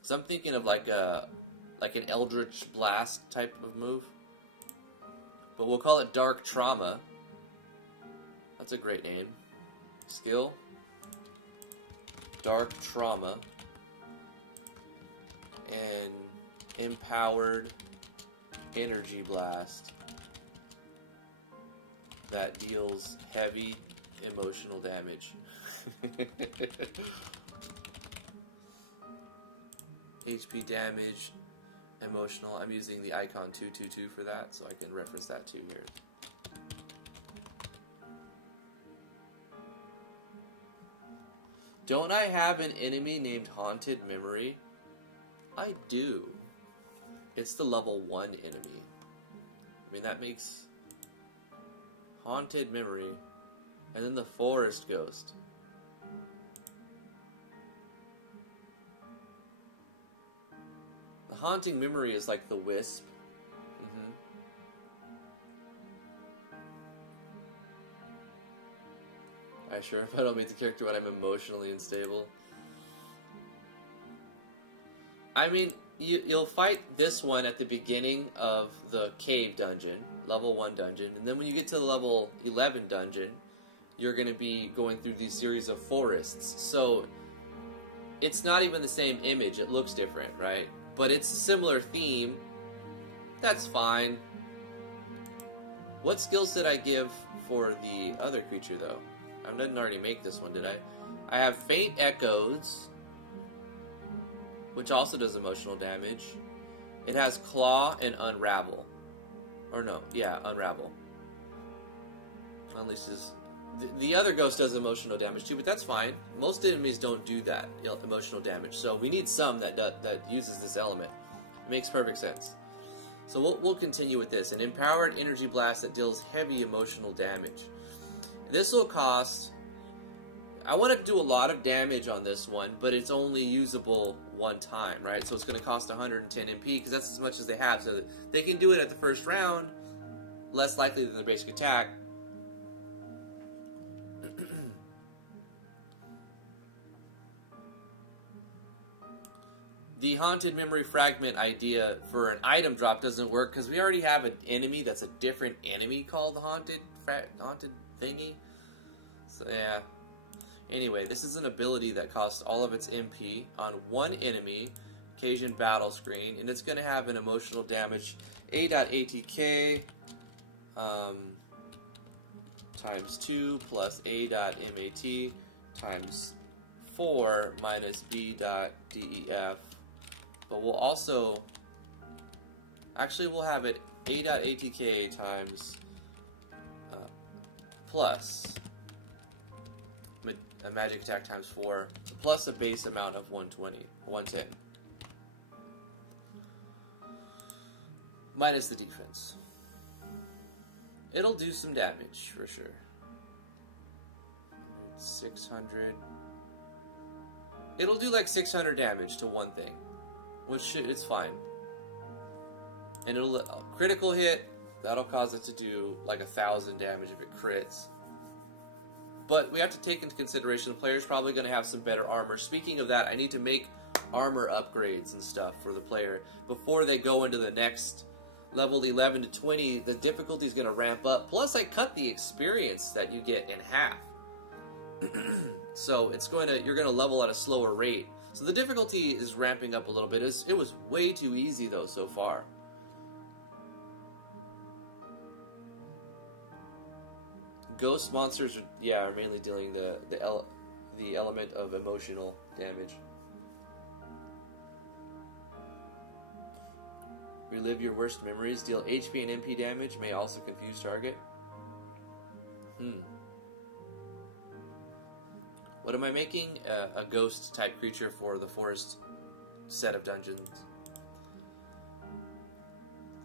So I'm thinking of like an Eldritch Blast type of move. But we'll call it Dark Trauma. That's a great name. Skill. Dark Trauma. And Empowered Energy Blast. That deals heavy emotional damage. HP damage, emotional. I'm using the icon 222 for that, so I can reference that too here. Don't I have an enemy named Haunted Memory? I do. It's the level 1 enemy. I mean, that makes Haunted Memory, and then the Forest Ghost. The Haunting Memory is like the Wisp. I sure if I don't meet the character when I'm emotionally unstable. I mean, you'll fight this one at the beginning of the cave dungeon, level 1 dungeon, and then when you get to the level 11 dungeon, you're going to be going through these series of forests. So it's not even the same image, it looks different, right? But it's a similar theme. That's fine. What skills did I give for the other creature, though? I didn't already make this one, did I? I have Faint Echoes, which also does emotional damage. It has Claw and Unravel. Or no, yeah, Unravel. Unleashes... The other ghost does emotional damage too, but that's fine. Most enemies don't do that, emotional damage. So we need some that uses this element. It makes perfect sense. So we'll continue with this. An Empowered Energy Blast that deals heavy emotional damage. This will cost... I want to do a lot of damage on this one, but it's only usable one time, right? So it's going to cost 110 MP, because that's as much as they have. So they can do it at the first round, less likely than the basic attack. The Haunted Memory Fragment idea for an item drop doesn't work, because we already have an enemy that's a different enemy called the Haunted Thingy. So, yeah. Anyway, this is an ability that costs all of its MP on one enemy, occasion battle screen, and it's going to have an emotional damage A.ATK times 2 plus A.MAT times 4 minus B.DEF. But we'll also, actually we'll have it A.ATK times plus a magic attack times 4, plus a base amount of 110. Minus the defense. It'll do some damage, for sure. 600. It'll do like 600 damage to one thing. Which, it's fine. And it'll, critical hit, that'll cause it to do like 1,000 damage if it crits. But we have to take into consideration the player's probably going to have some better armor. Speaking of that, I need to make armor upgrades and stuff for the player before they go into the next level 11 to 20. The difficulty is going to ramp up. Plus, I cut the experience that you get in half. So it's you're going to level at a slower rate. So the difficulty is ramping up a little bit. It was way too easy though so far. Ghost monsters, are mainly dealing the element of emotional damage. Relive your worst memories. Deal HP and MP damage. May also confuse target. What am I making? A ghost type creature for the forest set of dungeons.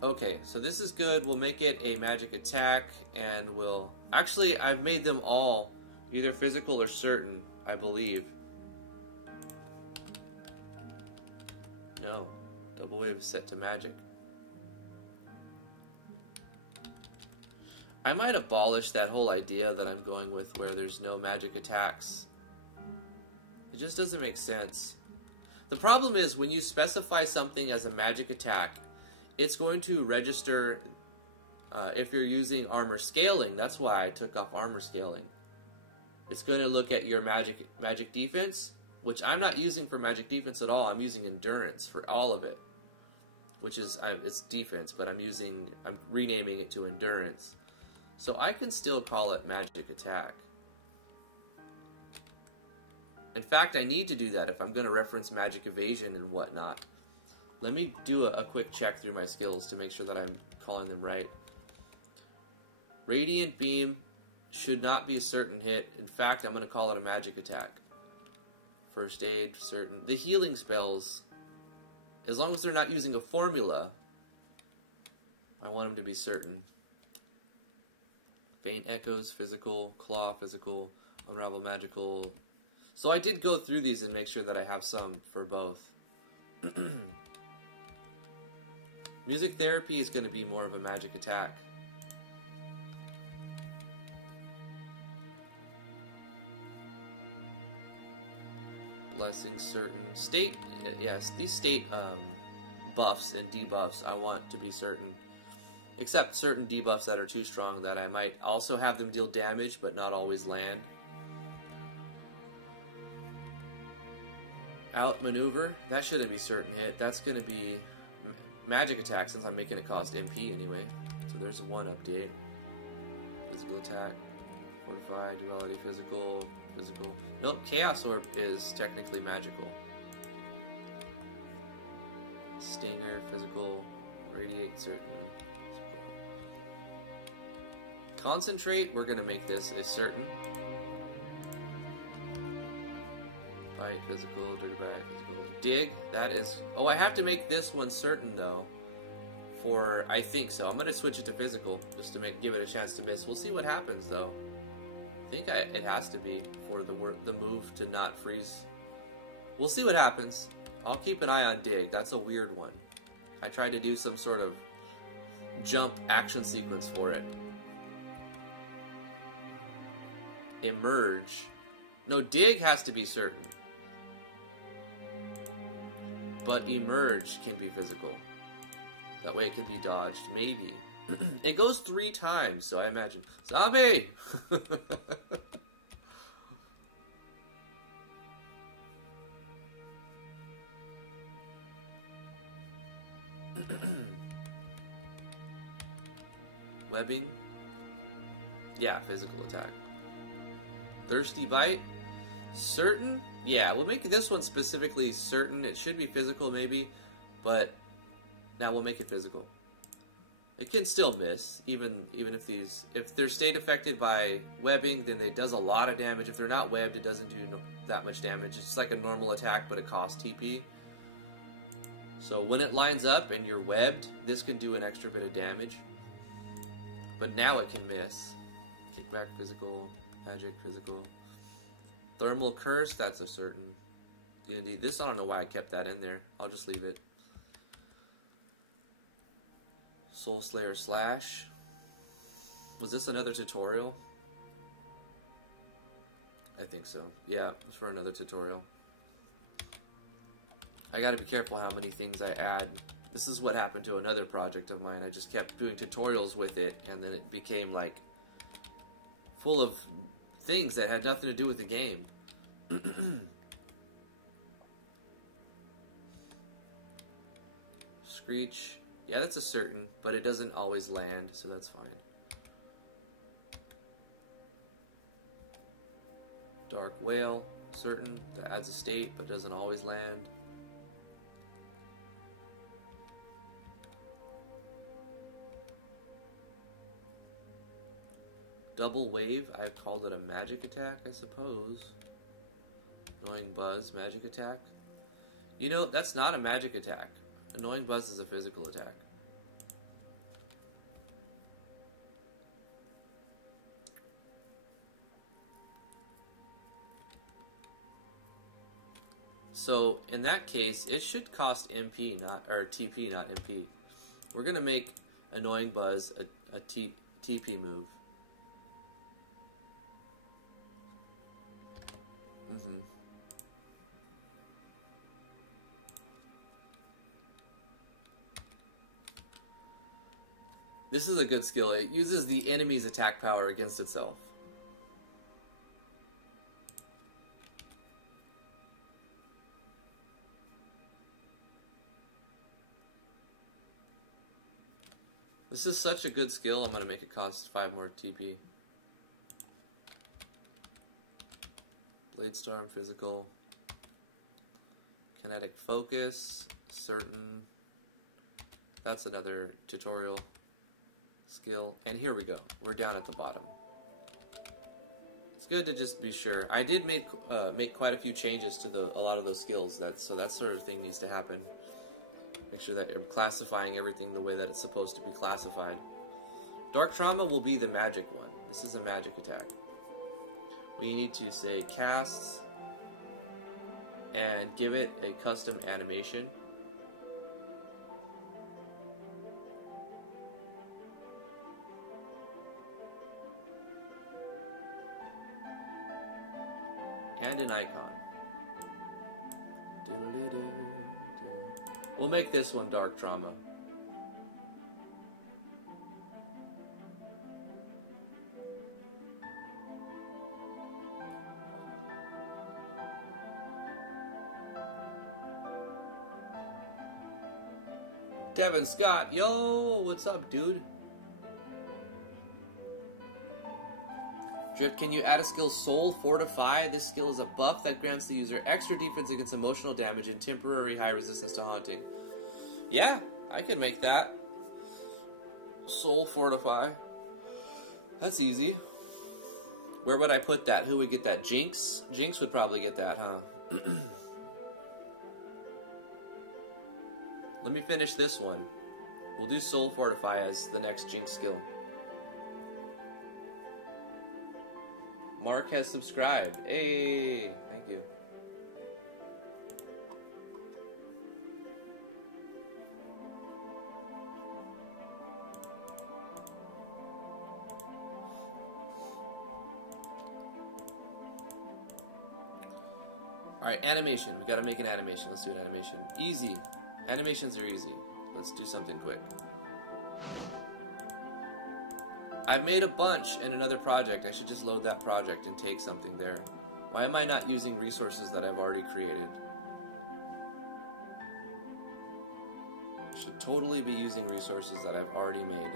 Okay, so this is good. We'll make it a magic attack, and we'll... Actually, I've made them all either physical or certain, I believe. No. Double wave set to magic. I might abolish that whole idea that I'm going with where there's no magic attacks. It just doesn't make sense. The problem is when you specify something as a magic attack, it's going to register if you're using armor scaling. That's why I took off armor scaling. It's going to look at your magic defense, which I'm not using for magic defense at all. I'm using endurance for all of it, which is it's defense, but I'm renaming it to endurance. So I can still call it magic attack. In fact, I need to do that if I'm going to reference magic evasion and whatnot. Let me do a quick check through my skills to make sure that I'm calling them right. Radiant Beam should not be a certain hit. In fact, I'm going to call it a magic attack. First Aid, certain. The healing spells, as long as they're not using a formula, I want them to be certain. Faint Echoes, physical. Claw, physical. Unravel, magical. So I did go through these and make sure that I have some for both. Music Therapy is going to be more of a magic attack. Blessing, certain. State, yes, these state buffs and debuffs I want to be certain. Except certain debuffs that are too strong that I might also have them deal damage but not always land. Outmaneuver, that shouldn't be certain hit. That's going to be magic attack since I'm making it cost MP anyway. So there's one update. Physical attack, fortify, duality, physical. Nope, Chaos Orb is technically magical. Stinger, physical, radiate, certain. Concentrate, we're going to make this a certain. Fight, physical, dirty bag, physical. Dig, that is... Oh, I have to make this one certain, though. For... I think so. I'm going to switch it to physical, just to give it a chance to miss. We'll see what happens, though. I think it has to be for the move to not freeze. We'll see what happens. I'll keep an eye on Dig. That's a weird one. I tried to do some sort of jump action sequence for it. Emerge. No, Dig has to be certain. But Emerge can be physical. That way it can be dodged. Maybe. It goes 3 times, so I imagine. Zombie! Webbing. Yeah, physical attack. Thirsty Bite. Certain? Yeah, we'll make this one specifically certain. It should be physical maybe, but now we'll make it physical. It can still miss, even if they're state affected by webbing, then it does a lot of damage. If they're not webbed, it doesn't do that much damage. It's like a normal attack, but it costs TP. So when it lines up and you're webbed, this can do an extra bit of damage. But now it can miss. Kickback, physical, magic, physical. Thermal Curse, that's a certain. D&D. This, I don't know why I kept that in there. I'll just leave it. Soul Slayer Slash. Was this another tutorial? I think so. Yeah, it was for another tutorial. I gotta be careful how many things I add. This is what happened to another project of mine. I just kept doing tutorials with it, and then it became like full of things that had nothing to do with the game. Screech. Yeah, that's a certain, but it doesn't always land, so that's fine. Dark Whale, certain, that adds a state, but doesn't always land. Double Wave, I've called it a magic attack, I suppose. Annoying Buzz, magic attack. You know, that's not a magic attack. Annoying Buzz is a physical attack. So, in that case, it should cost MP, or TP, not MP. We're going to make Annoying Buzz a TP move. This is a good skill. It uses the enemy's attack power against itself. This is such a good skill, I'm going to make it cost 5 more TP. Blade Storm, physical. Kinetic focus, certain. That's another tutorial skill. And here we go. We're down at the bottom. It's good to just be sure. I did make quite a few changes to a lot of those skills. So that sort of thing needs to happen. Make sure that you're classifying everything the way that it's supposed to be classified. Dark Trauma will be the magic one. This is a magic attack. We need to say casts and give it a custom animation. And an icon. We'll make this one Dark Trauma. Devin Scott, yo, what's up, dude? Drift, can you add a skill Soul Fortify? This skill is a buff that grants the user extra defense against emotional damage and temporary high resistance to haunting. Yeah, I can make that. Soul Fortify. That's easy. Where would I put that? Who would get that? Jinx? Jinx would probably get that, huh? Let me finish this one. We'll do Soul Fortify as the next Jinx skill. Mark has subscribed. Hey, thank you. Alright, animation. We gotta make an animation. Let's do an animation. Easy. Animations are easy. Let's do something quick. I've made a bunch in another project. I should just load that project and take something there. Why am I not using resources that I've already created? I should totally be using resources that I've already made.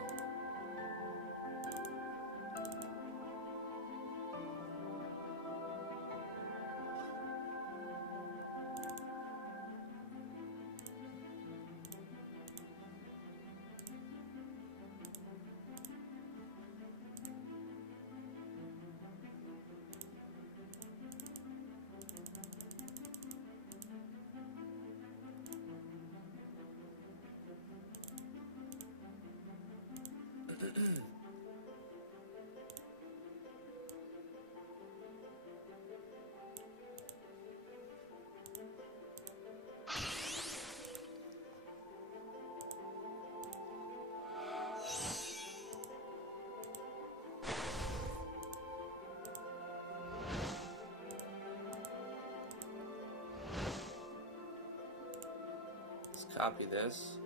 Copy this.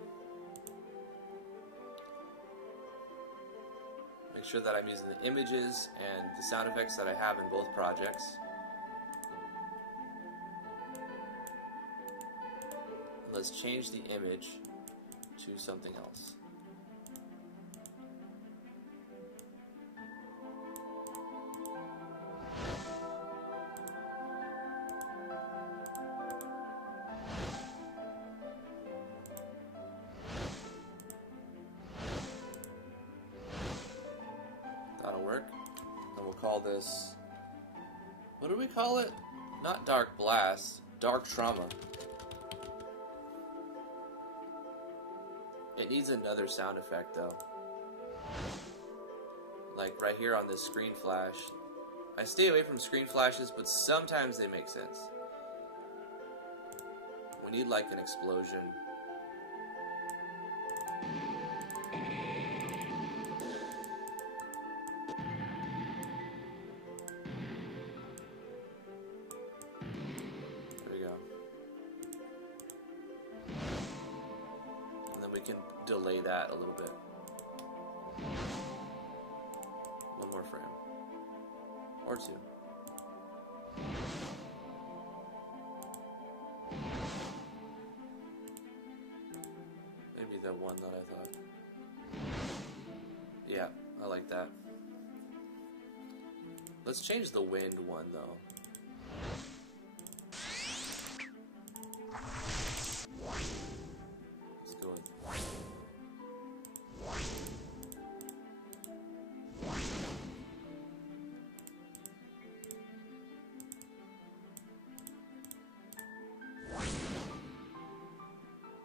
Make sure that I'm using the images and the sound effects that I have in both projects. Let's change the image to something else. What do we call it? Not Dark Blast, Dark Trauma. It needs another sound effect though. Like right here on this screen flash. I stay away from screen flashes, but sometimes they make sense. We need like an explosion. delay that a little bit. One more frame. Or two. Maybe the one that I thought. Yeah, I like that. Let's change the wind one though. Let's go with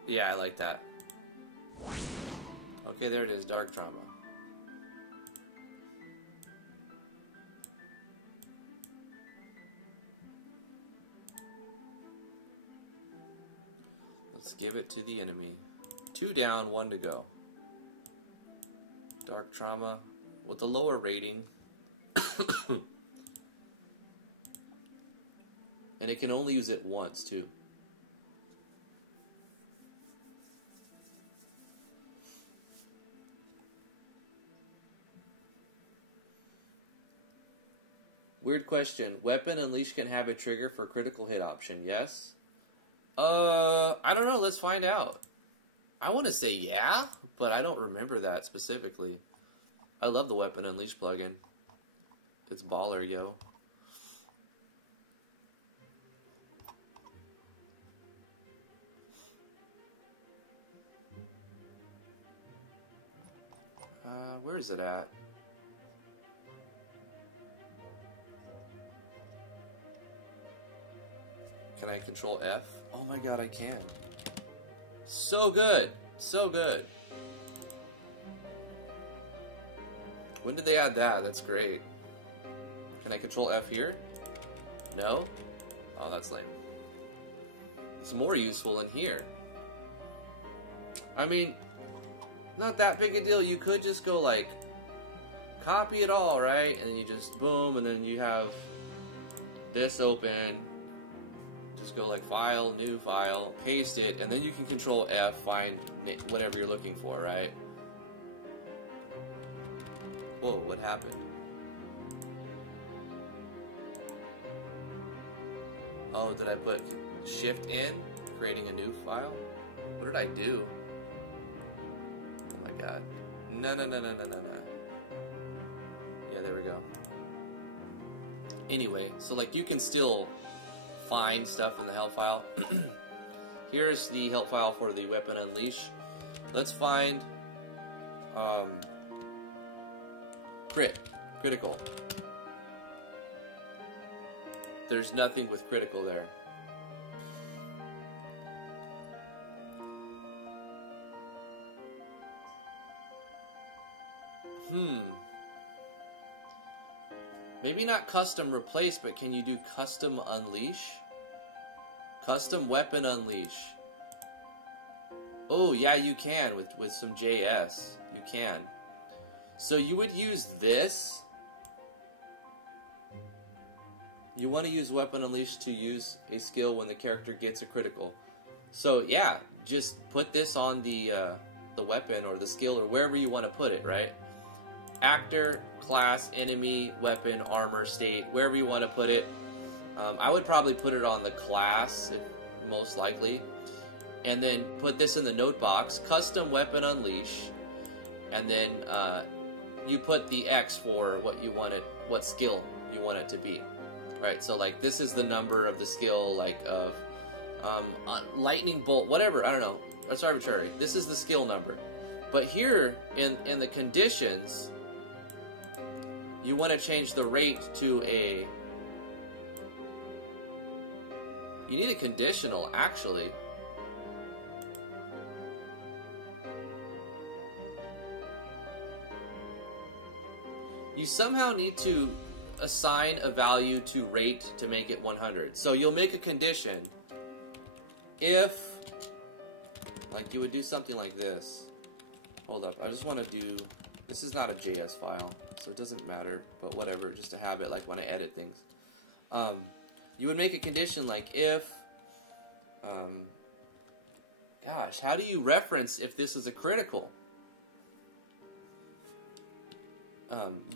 yeah, I like that. Okay, there it is, Dark Trauma. Let's give it to the enemy. 2 down, 1 to go. Dark Trauma with a lower rating. And it can only use it once, too. Weird question. Weapon Unleash can have a trigger for critical hit option, yes? I don't know. Let's find out. I want to say yeah, but I don't remember that specifically. I love the Weapon Unleash plugin. It's baller, yo. Where is it at? Can I control F? Oh my god, I can. So good. So good. When did they add that? That's great. Can I control F here? No? Oh, that's lame. It's more useful in here. I mean, not that big a deal. You could just go like, copy it all, right? And then you just boom, and then you have this open. Just go like file, new file, paste it, and then you can control F, find whatever you're looking for, right? Whoa, what happened? Oh, did I put shift in, creating a new file? What did I do? Oh my god. No. Yeah, there we go. Anyway, so like you can still find stuff in the help file. Here's the help file for the Weapon Unleash. Let's find critical. There's nothing with critical there. Maybe not custom replace, but can you do custom unleash? Custom weapon unleash. Oh, yeah, you can with some JS. You can. So you would use this. You want to use weapon unleash to use a skill when the character gets a critical. So yeah, just put this on the weapon or the skill or wherever you want to put it, right? Actor, class, enemy, weapon, armor, state, wherever you want to put it. I would probably put it on the class, most likely. And then put this in the note box, custom weapon unleash. And then you put the X for what you want it, what skill you want it to be. Right, so like this is the number of the skill, like of lightning bolt, whatever, I don't know. That's arbitrary. This is the skill number. But here in the conditions, you want to change the rate to a... You need a conditional, actually. You somehow need to assign a value to rate to make it 100. So you'll make a condition if, like you would do something like this. Hold up, I just want to do, this is not a JS file, so it doesn't matter, but whatever, just to have it like when I edit things. You would make a condition like if, God, Gosh, how do you reference if this is a critical?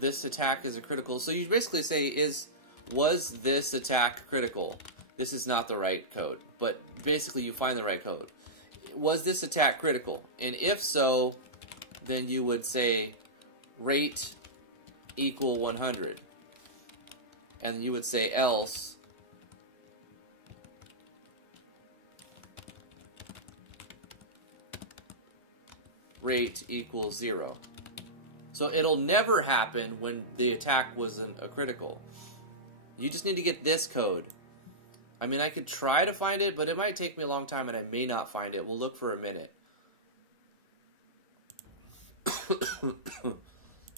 This attack is a critical. So you basically say, was this attack critical? This is not the right code, but basically you find the right code. Was this attack critical? And if so, then you would say rate equal 100. And you would say else rate equals 0. So it'll never happen when the attack wasn't a critical. You just need to get this code. I mean, I could try to find it, but it might take me a long time and I may not find it. We'll look for a minute.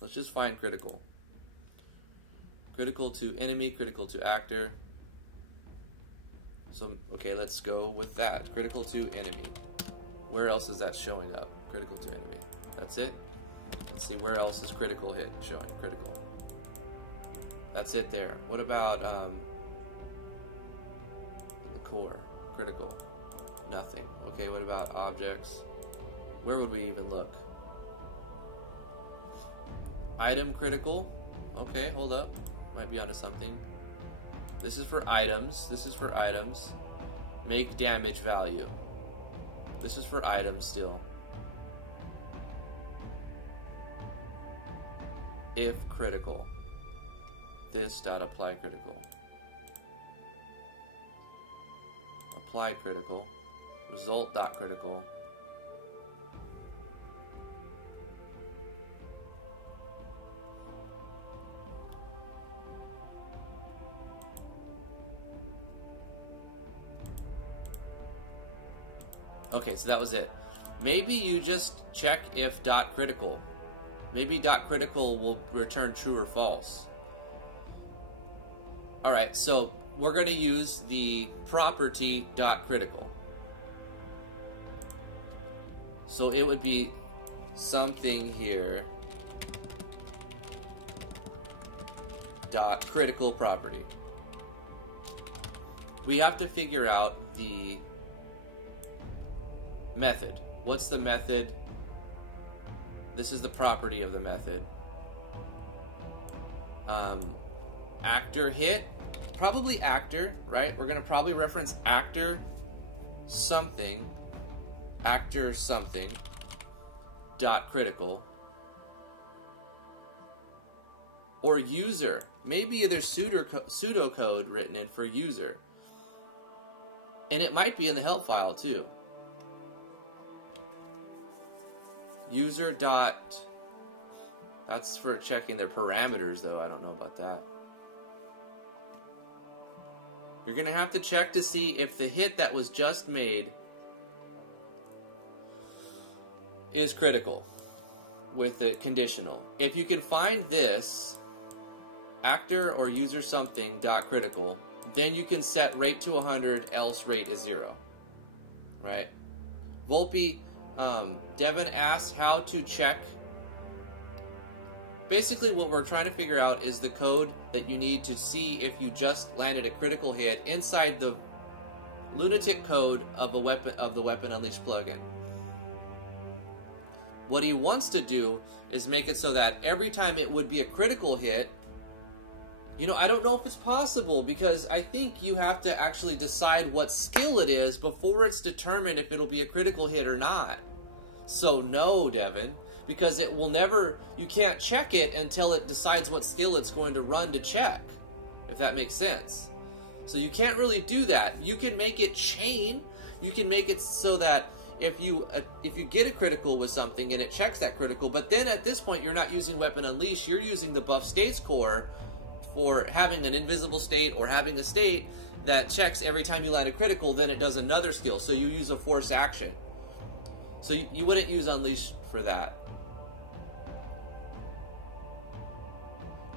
Let's just find critical. Critical to enemy, critical to actor. So, okay, let's go with that. Critical to enemy. Where else is that showing up? Critical to enemy. That's it? Let's see, where else is critical hit showing? Critical. That's it there. What about the core? Critical. Nothing. Okay, what about objects? Where would we even look? Item critical. Okay, hold up. Might be onto something. This is for items. This is for items. Make damage value. This is for items still. If critical. This dot apply critical. Apply critical. Result dot critical. Okay, so that was it. Maybe you just check if dot critical. Maybe dot critical will return true or false. Alright, so we're going to use the property dot critical. So it would be something here dot critical property. We have to figure out the method. What's the method? This is the property of the method. Actor hit. Probably actor, right? We're going to probably reference actor something. Actor something. Dot critical. Or user. Maybe there's pseudocode written in for user. And it might be in the help file too. User dot, that's for checking their parameters though, I don't know about that. You're going to have to check to see if the hit that was just made is critical with the conditional. If you can find this, actor or user something dot critical, then you can set rate to 100, else rate is 0. Right? Volpe, Devin asks how to check. Basically what we're trying to figure out is the code that you need to see if you just landed a critical hit inside the lunatic code of the Weapon Unleashed plugin. What he wants to do is make it so that every time it would be a critical hit, you know, I don't know if it's possible because I think you have to actually decide what skill it is before it's determined if it'll be a critical hit or not. So no, Devin, because it will never, you can't check it until it decides what skill it's going to run to check, if that makes sense. So you can't really do that. You can make it chain. You can make it so that if you get a critical with something and it checks that critical, but then at this point you're not using Weapon Unleashed, you're using the buff states core for having an invisible state or having a state that checks every time you land a critical, then it does another skill. So you use a force action. So you wouldn't use Unleash for that.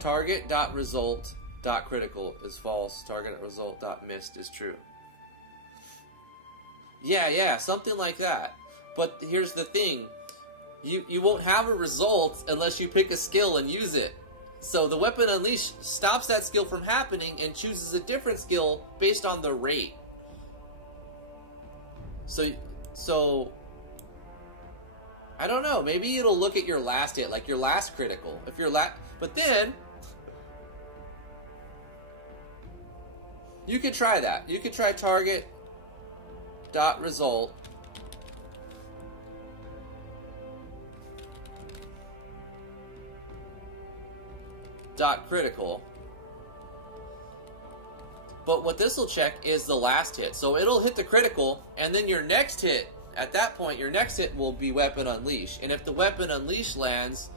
Target.result.critical is false. Target.result.missed is true. Yeah, something like that. But here's the thing. You won't have a result unless you pick a skill and use it. So the Weapon Unleashed stops that skill from happening and chooses a different skill based on the rate. So So, I don't know. Maybe it'll look at your last hit, like your last critical. If your but then you could try that. You could try target dot result dot critical. But what this will check is the last hit. So it'll hit the critical, and then your next hit, at that point, your next hit will be Weapon Unleash. And if the Weapon Unleash lands,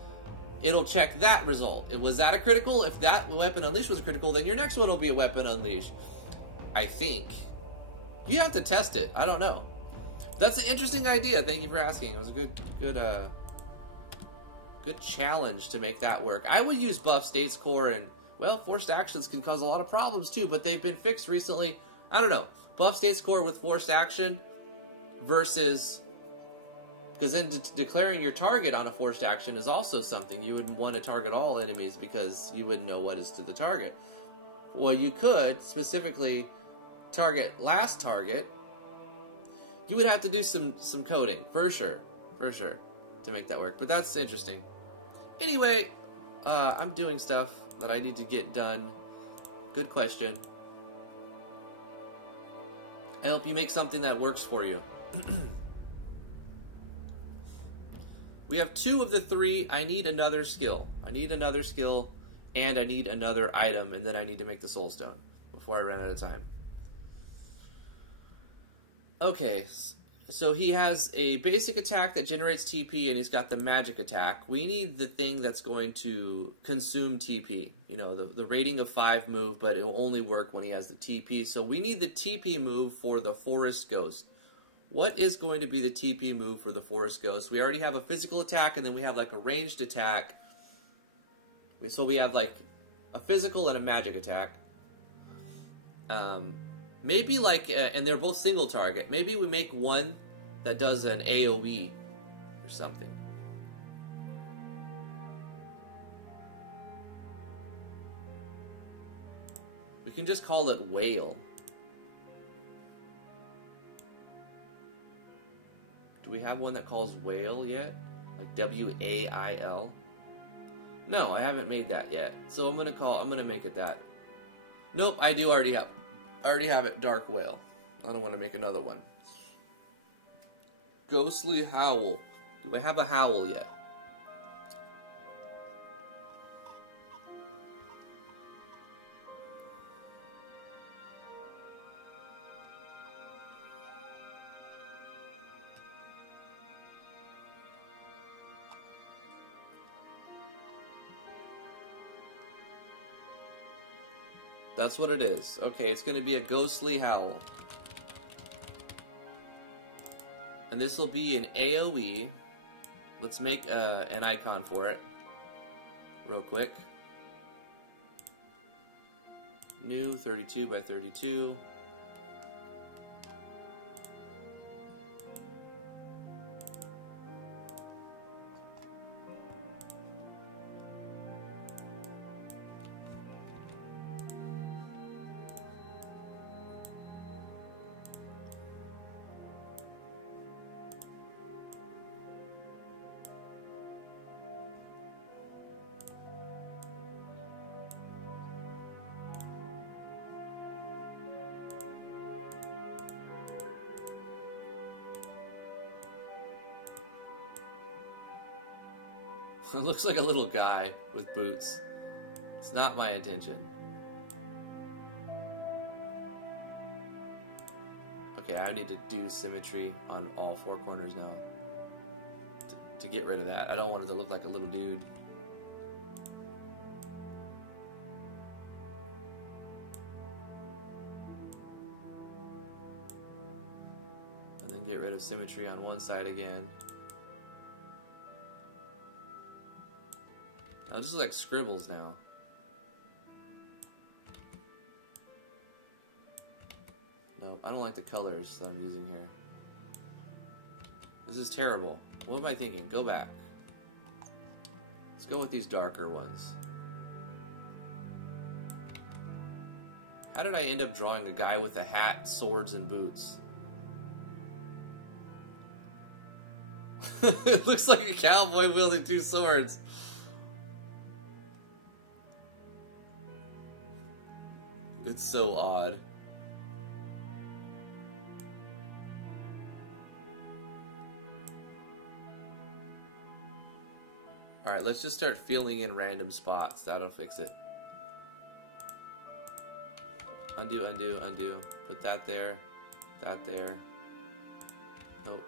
it'll check that result. Was that a critical? If that Weapon Unleash was a critical, then your next one will be a Weapon Unleash. I think. You have to test it. I don't know. That's an interesting idea. Thank you for asking. It was a good challenge to make that work. I would use buff States Core, and well, forced actions can cause a lot of problems too, but they've been fixed recently. I don't know. Buff States Core with forced action versus, because then declaring your target on a forced action is also something. You wouldn't want to target all enemies because you wouldn't know what is to the target. Well, you could specifically target last target. You would have to do some coding for sure to make that work, but that's interesting. Anyway, I'm doing stuff that I need to get done. Good question. I hope you make something that works for you. We have 2 of the 3. I need another skill. I need another skill, and I need another item, and then I need to make the soul stone before I run out of time. Okay, so he has a basic attack that generates TP, and he's got the magic attack. We need the thing that's going to consume TP. You know, the rating of 5 move, but it will only work when he has the TP. So we need the TP move for the Forest Ghost. What is going to be the TP move for the Forest Ghost? We already have a physical attack, and then we have like a ranged attack. So we have like a physical and a magic attack. Maybe like, and they're both single target. Maybe we make one that does an AoE or something. We can just call it Whale. Do we have one that calls Whale yet? Like W-A-I-L? No, I haven't made that yet. So I'm gonna make it that. Nope, I already have it, Dark Whale. I don't want to make another one. Ghostly Howl. Do I have a howl yet? That's what it is. Okay, it's going to be a Ghostly Howl. And this will be an AoE. Let's make an icon for it. Real quick. New 32 by 32. It looks like a little guy with boots. It's not my intention. Okay, I need to do symmetry on all 4 corners now. To get rid of that. I don't want it to look like a little dude. And then get rid of symmetry on one side again. Now, this is like scribbles now. No, I don't like the colors that I'm using here. This is terrible. What am I thinking? Go back. Let's go with these darker ones. How did I end up drawing a guy with a hat, swords, and boots? It looks like a cowboy wielding two swords. It's so odd. Alright, let's just start filling in random spots. That'll fix it. Undo, undo, undo. Put that there. That there. Nope.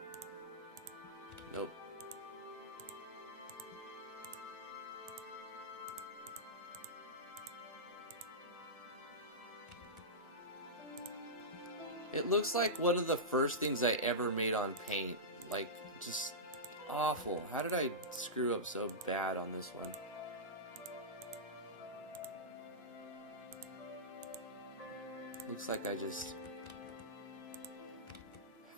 Nope. It looks like one of the first things I ever made on paint. Like, just awful. How did I screw up so bad on this one? Looks like I just...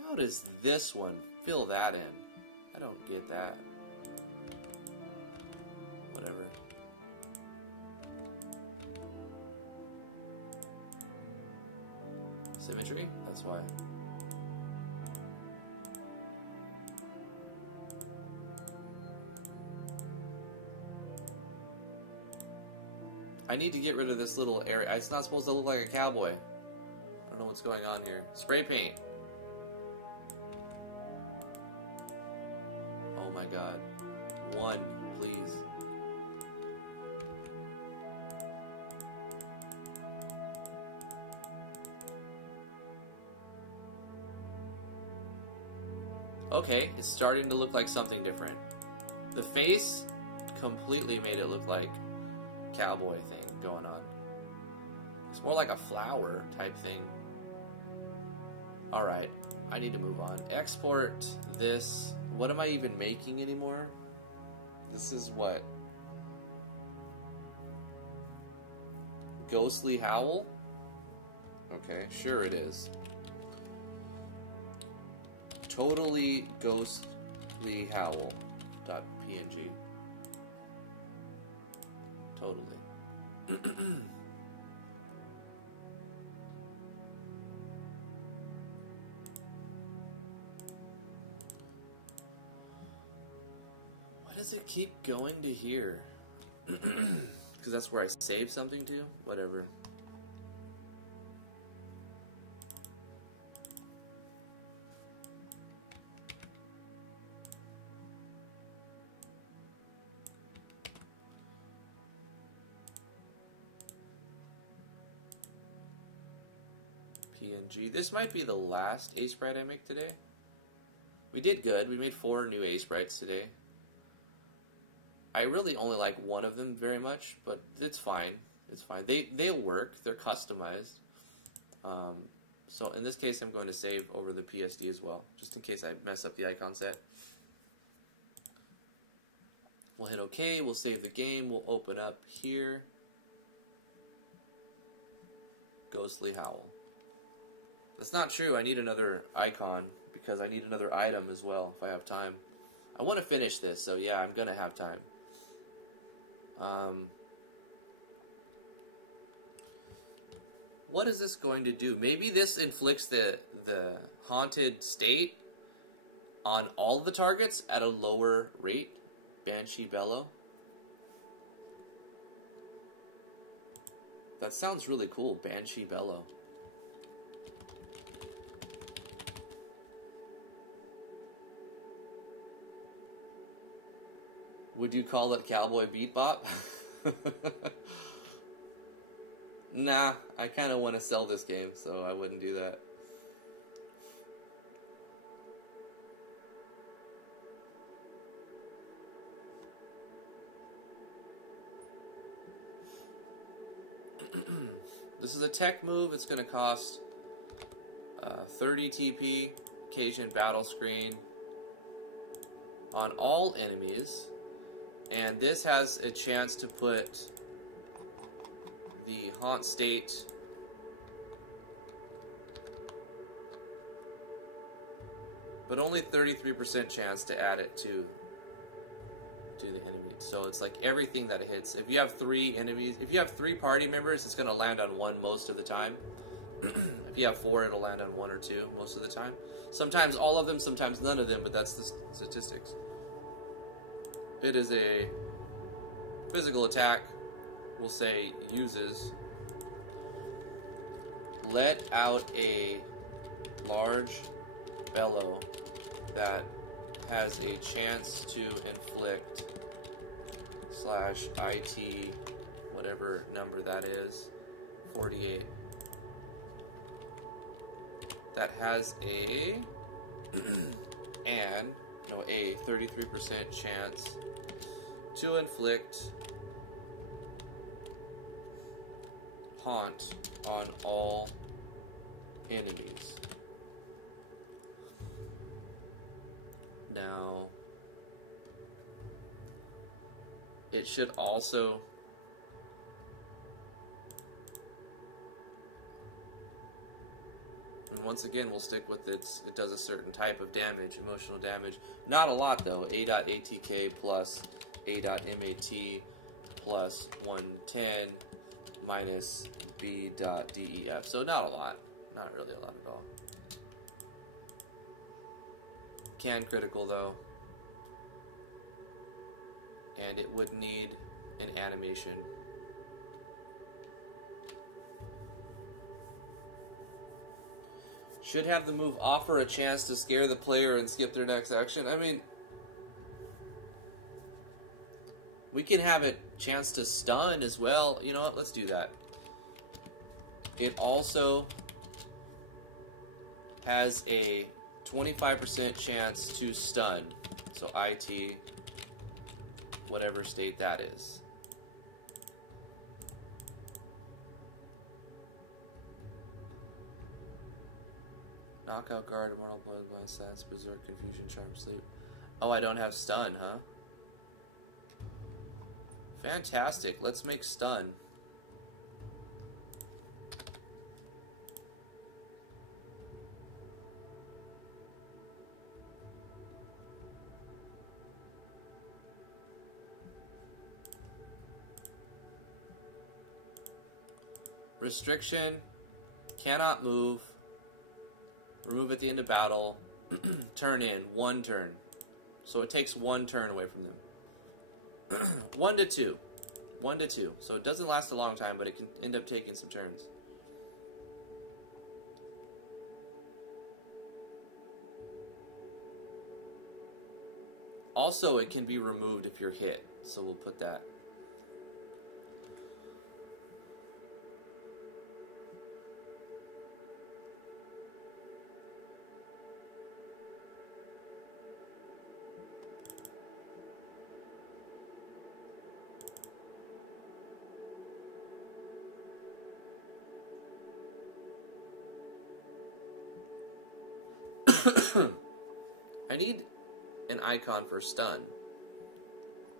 How does this one fill that in? I don't get that. Whatever. Symmetry? That's why. I need to get rid of this little area. It's not supposed to look like a cowboy. I don't know what's going on here. Spray paint. Oh my god. One, please. Okay, it's starting to look like something different. The face completely made it look like cowboy thing going on. It's more like a flower type thing. Alright, I need to move on. Export this. What am I even making anymore? This is what? Ghostly Howl? Okay, sure it is. Totally Ghostly Howl .png. Totally. Why does it keep going to here? Because that's where I save something to? Whatever. This might be the last A sprite I make today. We did good. We made 4 new A sprites today. I really only like one of them very much, but it's fine. It's fine. They'll work. They're customized. So in this case, I'm going to save over the PSD as well, just in case I mess up the icon set. We'll hit OK. We'll save the game. We'll open up here. Ghostly Howl. That's not true. I need another icon because I need another item as well if I have time. I want to finish this, so yeah, I'm going to have time. What is this going to do? Maybe this inflicts the haunted state on all of the targets at a lower rate. Banshee Bellow. That sounds really cool. Banshee Bellow. Would you call it Cowboy Bebop? Nah, I kind of want to sell this game, so I wouldn't do that. This is a tech move. It's going to cost 30 TP, occasion battle screen on all enemies. And this has a chance to put the haunt state but only 33% chance to add it to the enemy. So it's like everything that it hits. If you have 3 enemies, if you have 3 party members, it's going to land on one most of the time. If you have 4, it'll land on 1 or 2 most of the time. Sometimes all of them, sometimes none of them, but that's the statistics. It is a physical attack. We'll say uses. Let out a large bellow that has a chance to inflict /IT, whatever number that is, 48. That has a 33% chance to inflict haunt on all enemies. Now, it should also and once again, we'll stick with it does a certain type of damage, emotional damage. Not a lot though. A.ATK plus A.MAT plus 110 minus B.DEF. So not a lot. Not really a lot at all. Can critical though. And it would need an animation. Should have the move offer a chance to scare the player and skip their next action. I mean, we can have a chance to stun as well. You know what? Let's do that. It also has a 25% chance to stun. So IT, whatever state that is. Knockout guard, immortal blood, blind stats, berserk, confusion, charm, sleep. Oh, I don't have stun, huh? Fantastic. Let's make stun. Restriction, cannot move, remove at the end of battle, turn in, 1 turn. So it takes 1 turn away from them. 1 to 2. 1 to 2. So it doesn't last a long time, but it can end up taking some turns. Also, it can be removed if you're hit. So we'll put that. I need an icon for stun.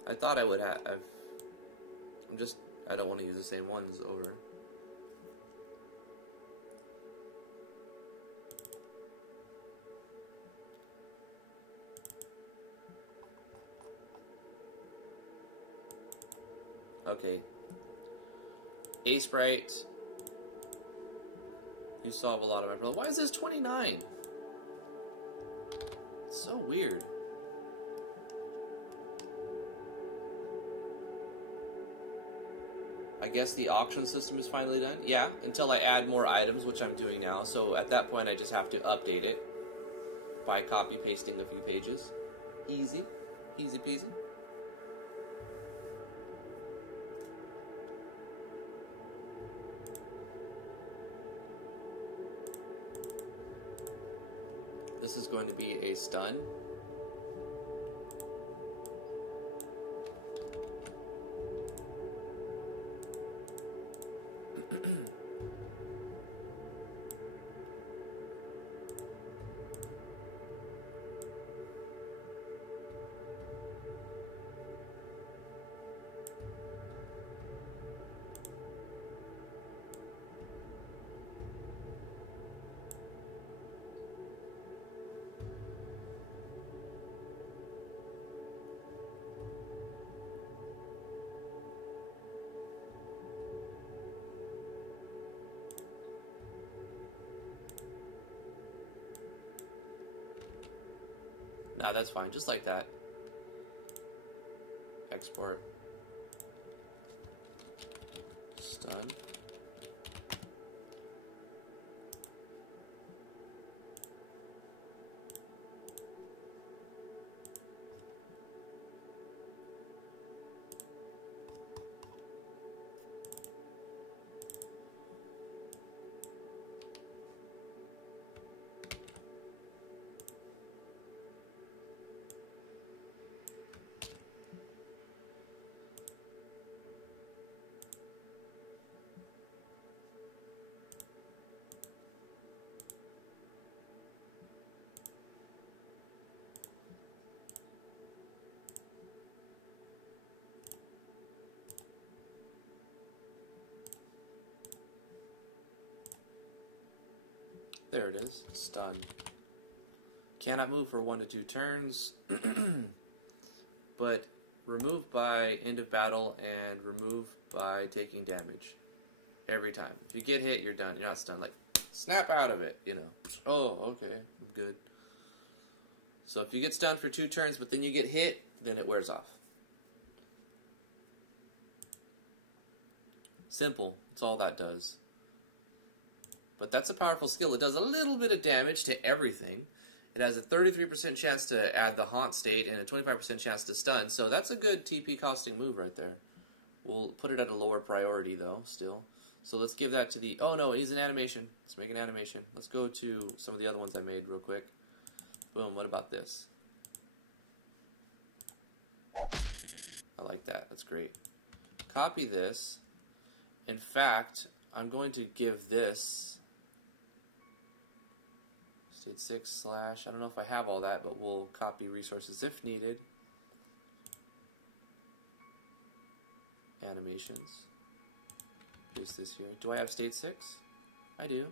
I thought I would have. I don't want to use the same ones over. Okay. A Sprite. You solve a lot of my problems. Why is this 29? So weird. I guess the auction system is finally done. Yeah, until I add more items, which I'm doing now. So at that point, I just have to update it by copy pasting a few pages. Easy. Easy peasy. This is going to be a stun. Nah, that's fine. Just like that. Export. Stun. There it is. Stun. Cannot move for 1 to 2 turns, but remove by end of battle and remove by taking damage every time. If you get hit, you're done. You're not stunned. Like, snap out of it, you know. Oh, okay, I'm good. So if you get stunned for 2 turns, but then you get hit, then it wears off. Simple. That's all that does. But that's a powerful skill. It does a little bit of damage to everything. It has a 33% chance to add the haunt state and a 25% chance to stun. So that's a good TP costing move right there. We'll put it at a lower priority though, still. So let's give that to the... Oh no, he's an animation. Let's make an animation. Let's go to some of the other ones I made real quick. Boom, what about this? I like that. That's great. Copy this. In fact, I'm going to give this... State 6 / I don't know if I have all that, but we'll copy resources if needed. Animations. Paste this here. Do I have state 6? I do.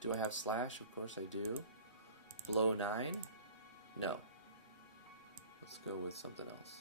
Do I have /? Of course I do. Blow 9? No. Let's go with something else.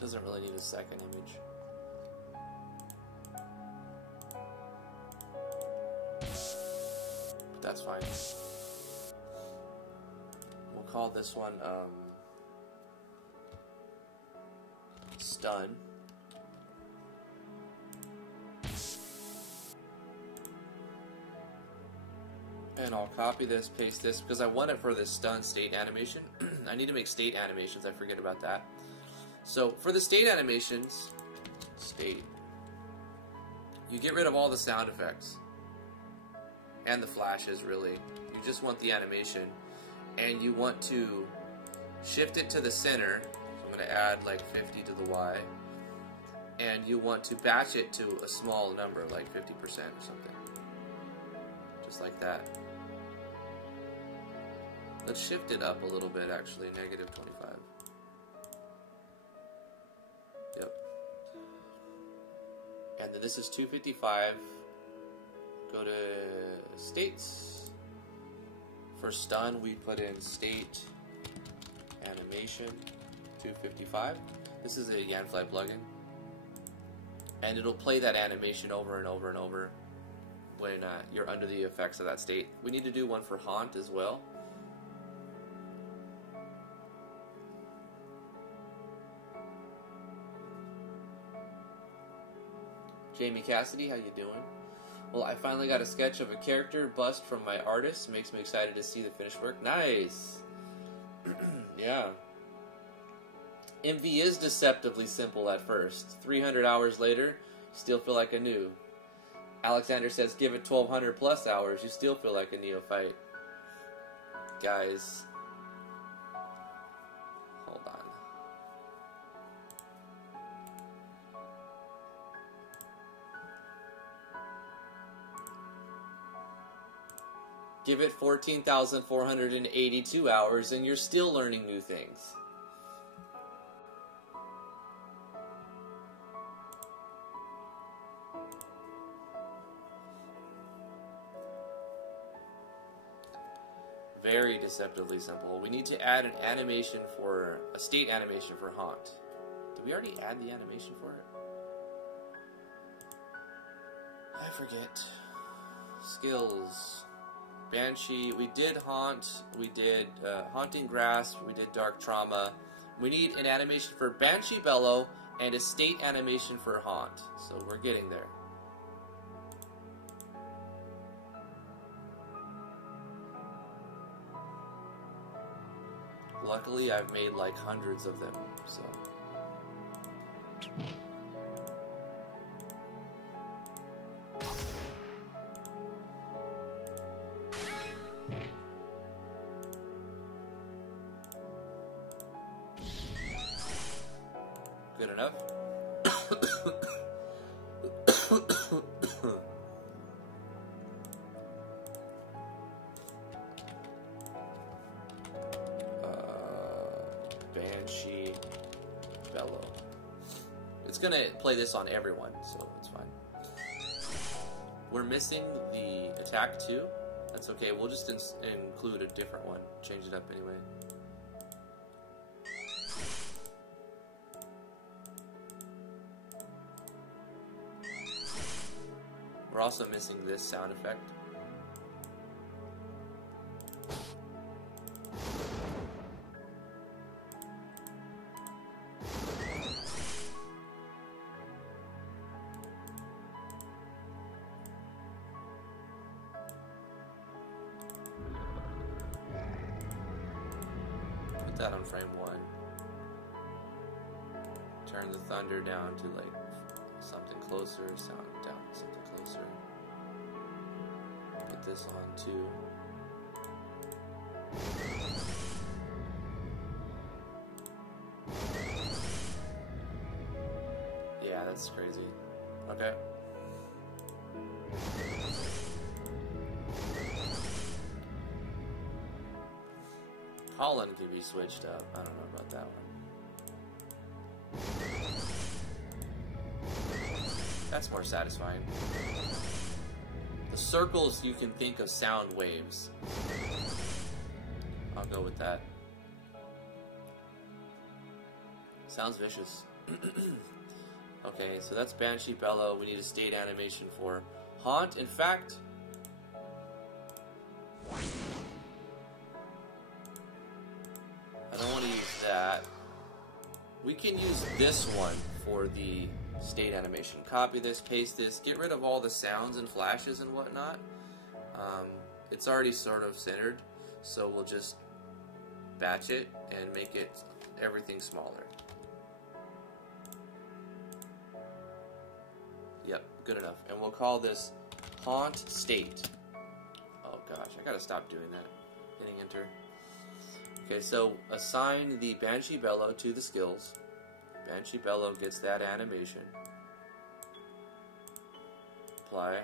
Doesn't really need a second image. But that's fine. We'll call this one Stun. And I'll copy this, paste this, because I want it for this stun state animation. I need to make state animations, I forget about that. So, for the state animations, you get rid of all the sound effects. And the flashes, really. You just want the animation. And you want to shift it to the center. So I'm going to add like 50 to the Y. And you want to batch it to a small number, like 50% or something. Just like that. Let's shift it up a little bit, actually, -25. Yep. And then this is 255. Go to states. For stun, we put in state animation 255. This is a Yanfly plugin. And it'll play that animation over and over and over when you're under the effects of that state. We need to do one for Haunt as well. Jamie Cassidy, how you doing? Well, I finally got a sketch of a character bust from my artist. Makes me excited to see the finished work. Nice! Yeah. MV is deceptively simple at first. 300 hours later, you still feel like a new. Alexander says, give it 1,200 plus hours, you still feel like a neophyte. Guys. Hold on. Give it 14,482 hours and you're still learning new things. Very deceptively simple. We need to add an animation for, a state animation for Haunt. Did we already add the animation for it? I forget. Skills. Banshee. We did Haunt. We did Haunting Grasp. We did Dark Trauma. We need an animation for Banshee Bellow and a state animation for Haunt. So we're getting there. Luckily, I've made like hundreds of them, so. Good enough? Banshee Bellow. It's gonna play this on everyone, so it's fine. We're missing the attack too. That's okay, we'll just include a different one. Change it up anyway. We're also missing this sound effect. Put that on frame 1. Turn the thunder down to like something closer, sound down something closer. Put this on 2. Yeah, that's crazy. Okay. Holland could be switched up. I don't know about that one. That's more satisfying. The circles, you can think of sound waves. I'll go with that. Sounds vicious. Okay, so that's Banshee Bellow. We need a state animation for Haunt. In fact, I don't want to use that. We can use this one for the state animation. Copy this, paste this, get rid of all the sounds and flashes and whatnot. It's already sort of centered, so we'll just batch it and make it everything smaller. Yep, good enough. And we'll call this Haunt State. Oh gosh, I gotta stop doing that. Hitting enter. Okay, so assign the Banshee Bellow to the skills. Banshee Bellow gets that animation. Apply.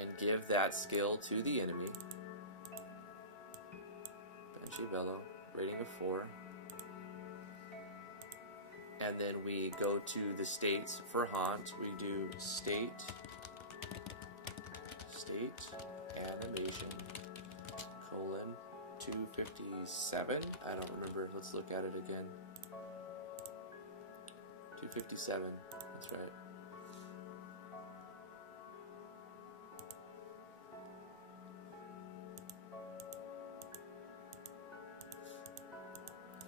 And give that skill to the enemy. Banshee Bellow, rating of 4. and then we go to the states for haunt. We do state animation, colon, 257. I don't remember. Let's look at it again. 257. That's right.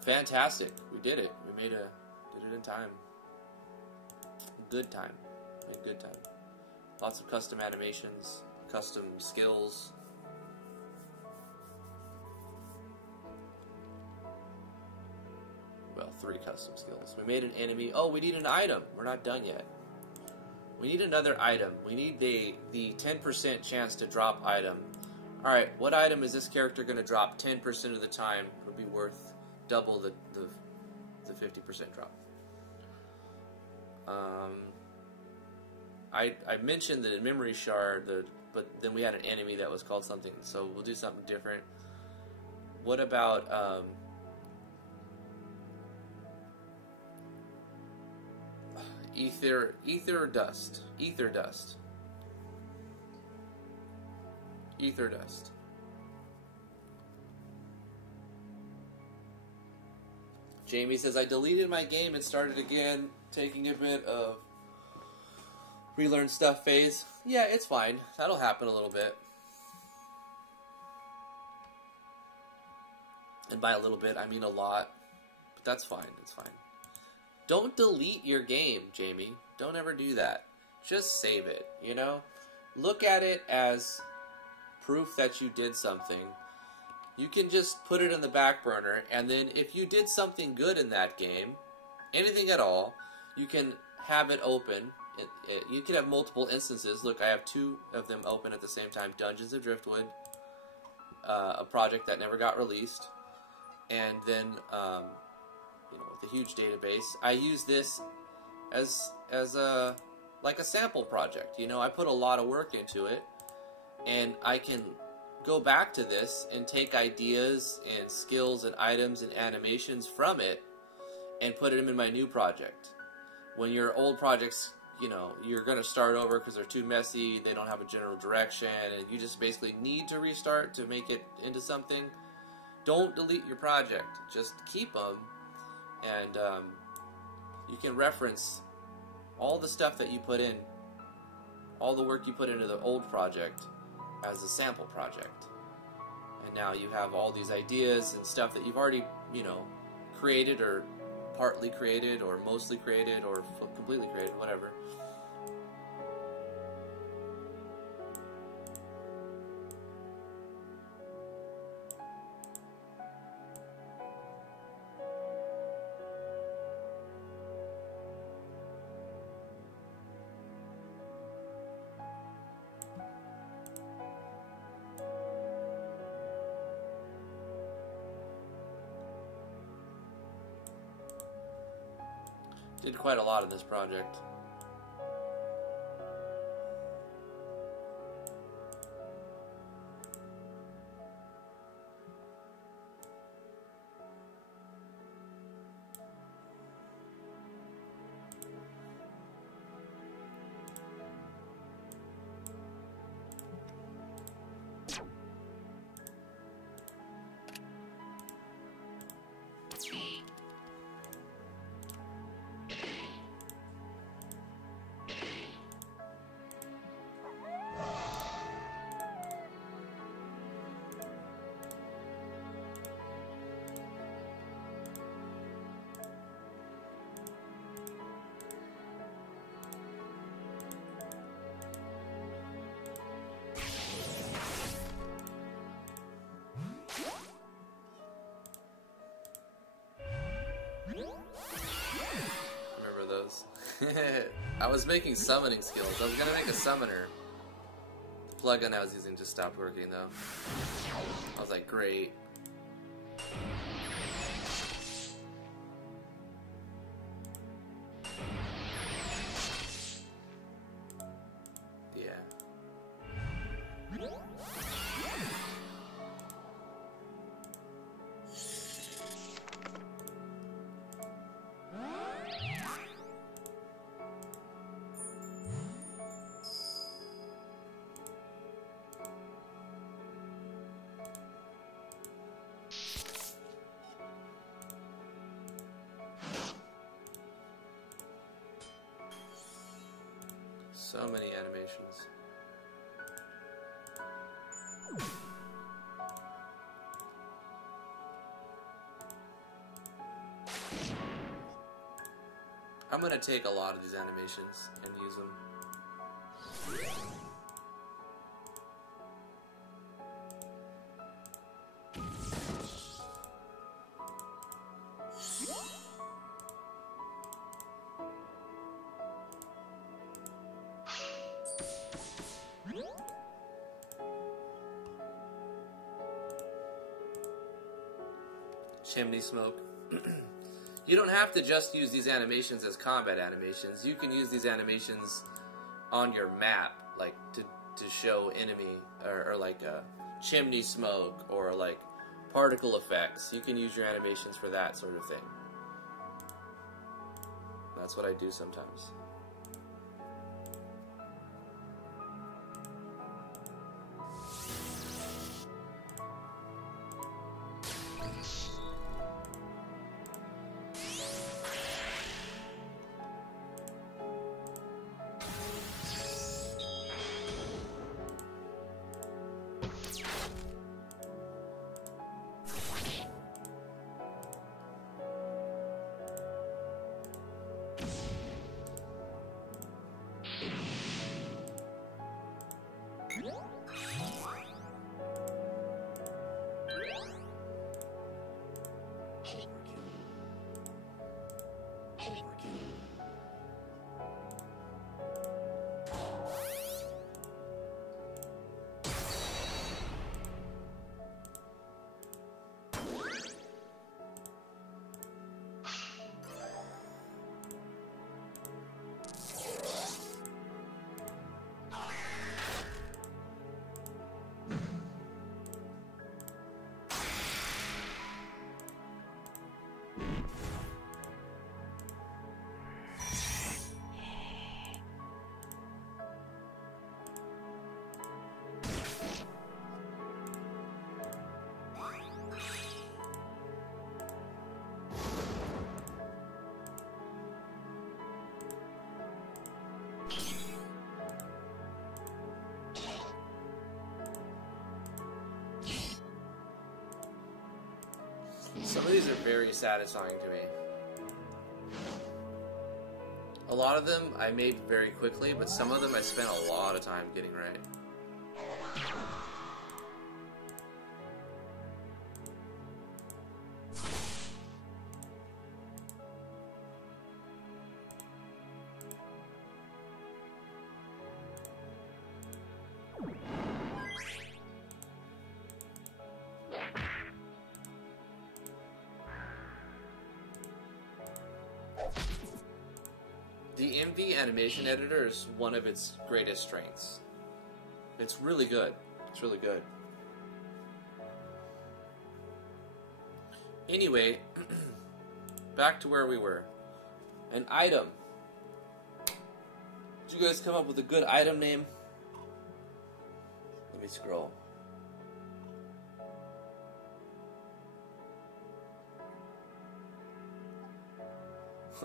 Fantastic. We did it. We did it in time. Good time. Made good time. Lots of custom animations, custom skills. Well, 3 custom skills. We made an enemy. Oh, we need an item. We're not done yet. We need another item. We need the 10% chance to drop item. Alright, what item is this character going to drop 10% of the time? It'll be worth double the 50% drop. I mentioned the memory shard, but then we had an enemy that was called something, so we'll do something different. What about ether dust? Ether dust. Jamie says, I deleted my game and started again, taking a bit of relearn stuff phase. Yeah, it's fine. That'll happen a little bit. And by a little bit, I mean a lot. But that's fine. It's fine. Don't delete your game, Jamie. Don't ever do that. Just save it, you know? Look at it as proof that you did something. You can just put it in the back burner, and then if you did something good in that game, anything at all, you can have it open. You can have multiple instances. Look, I have 2 of them open at the same time. Dungeons of Driftwood, a project that never got released, and then with a huge database. I use this as a like a sample project. You know, I put a lot of work into it, and I can go back to this and take ideas and skills and items and animations from it and put them in my new project. When your old projects, you know, you're going to start over because they're too messy, they don't have a general direction, and you just basically need to restart to make it into something, don't delete your project. Just keep them, and you can reference all the stuff that you put in, all the work you put into the old project as a sample project. And now you have all these ideas and stuff that you've already, you know, created or partly created or mostly created or completely created, whatever. Did quite a lot in this project. I was making summoning skills. I was gonna make a summoner. The plugin I was using just stopped working though. I was like, great. Yeah. So many animations. I'm gonna take a lot of these animations and use them. Chimney smoke. You don't have to just use these animations as combat animations. You can use these animations on your map, like to show enemy, or like chimney smoke, or like particle effects. You can use your animations for that sort of thing. That's what I do sometimes. Some of these are very satisfying to me. A lot of them I made very quickly, but some of them I spent a lot of time getting right. The MV animation editor is one of its greatest strengths. It's really good. It's really good. Anyway, back to where we were. An item. Did you guys come up with a good item name? Let me scroll.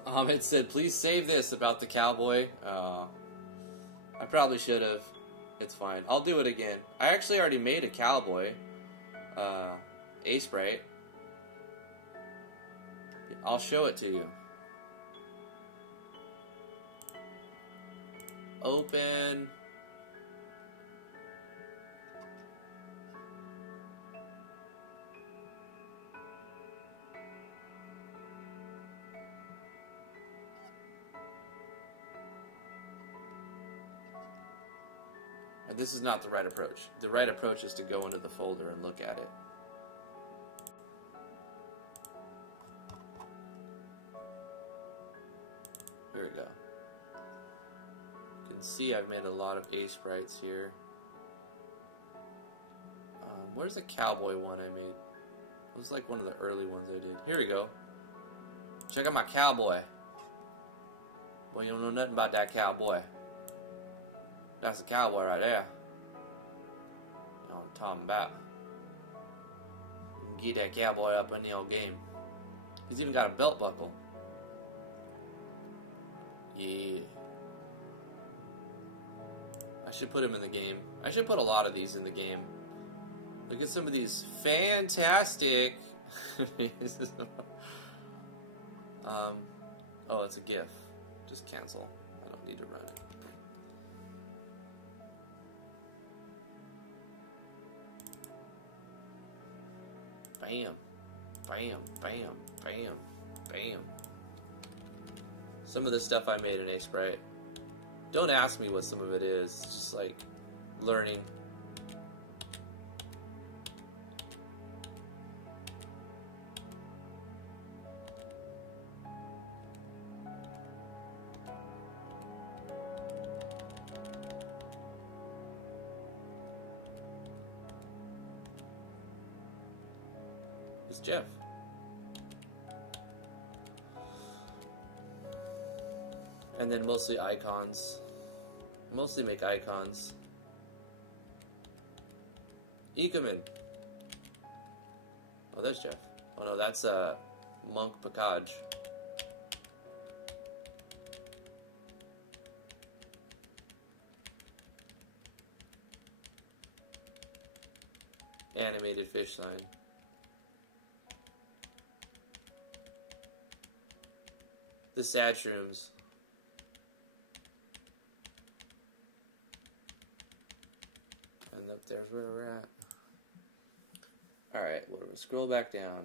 Ahmed said, please save this about the cowboy. I probably should have. It's fine. I'll do it again. I actually already made a cowboy. A-Sprite. I'll show it to you. Open. This is not the right approach. The right approach is to go into the folder and look at it. Here we go. You can see I've made a lot of A-Sprites here. Where's the cowboy one I made? It was like one of the early ones I did. Here we go. Check out my cowboy. Well, you don't know nothing about that cowboy. That's a cowboy right there. You know what I'm talking about. You can get that cowboy up in the old game. He's even got a belt buckle. Yeah. should put him in the game. I should put a lot of these in the game. Look at some of these fantastic... oh, it's a GIF. Just cancel. I don't need to run it. Bam. Bam. Bam. Bam. Bam. Some of the stuff I made in A-Sprite. Don't ask me what some of it is. It's just like learning. It's Jeff. And then mostly icons. Mostly make icons. Ikaman. Oh, there's Jeff. Oh no, that's Monk Pakaj. Animated fish sign. The sad shrooms. And up there's where we're at. Alright, we'll scroll back down.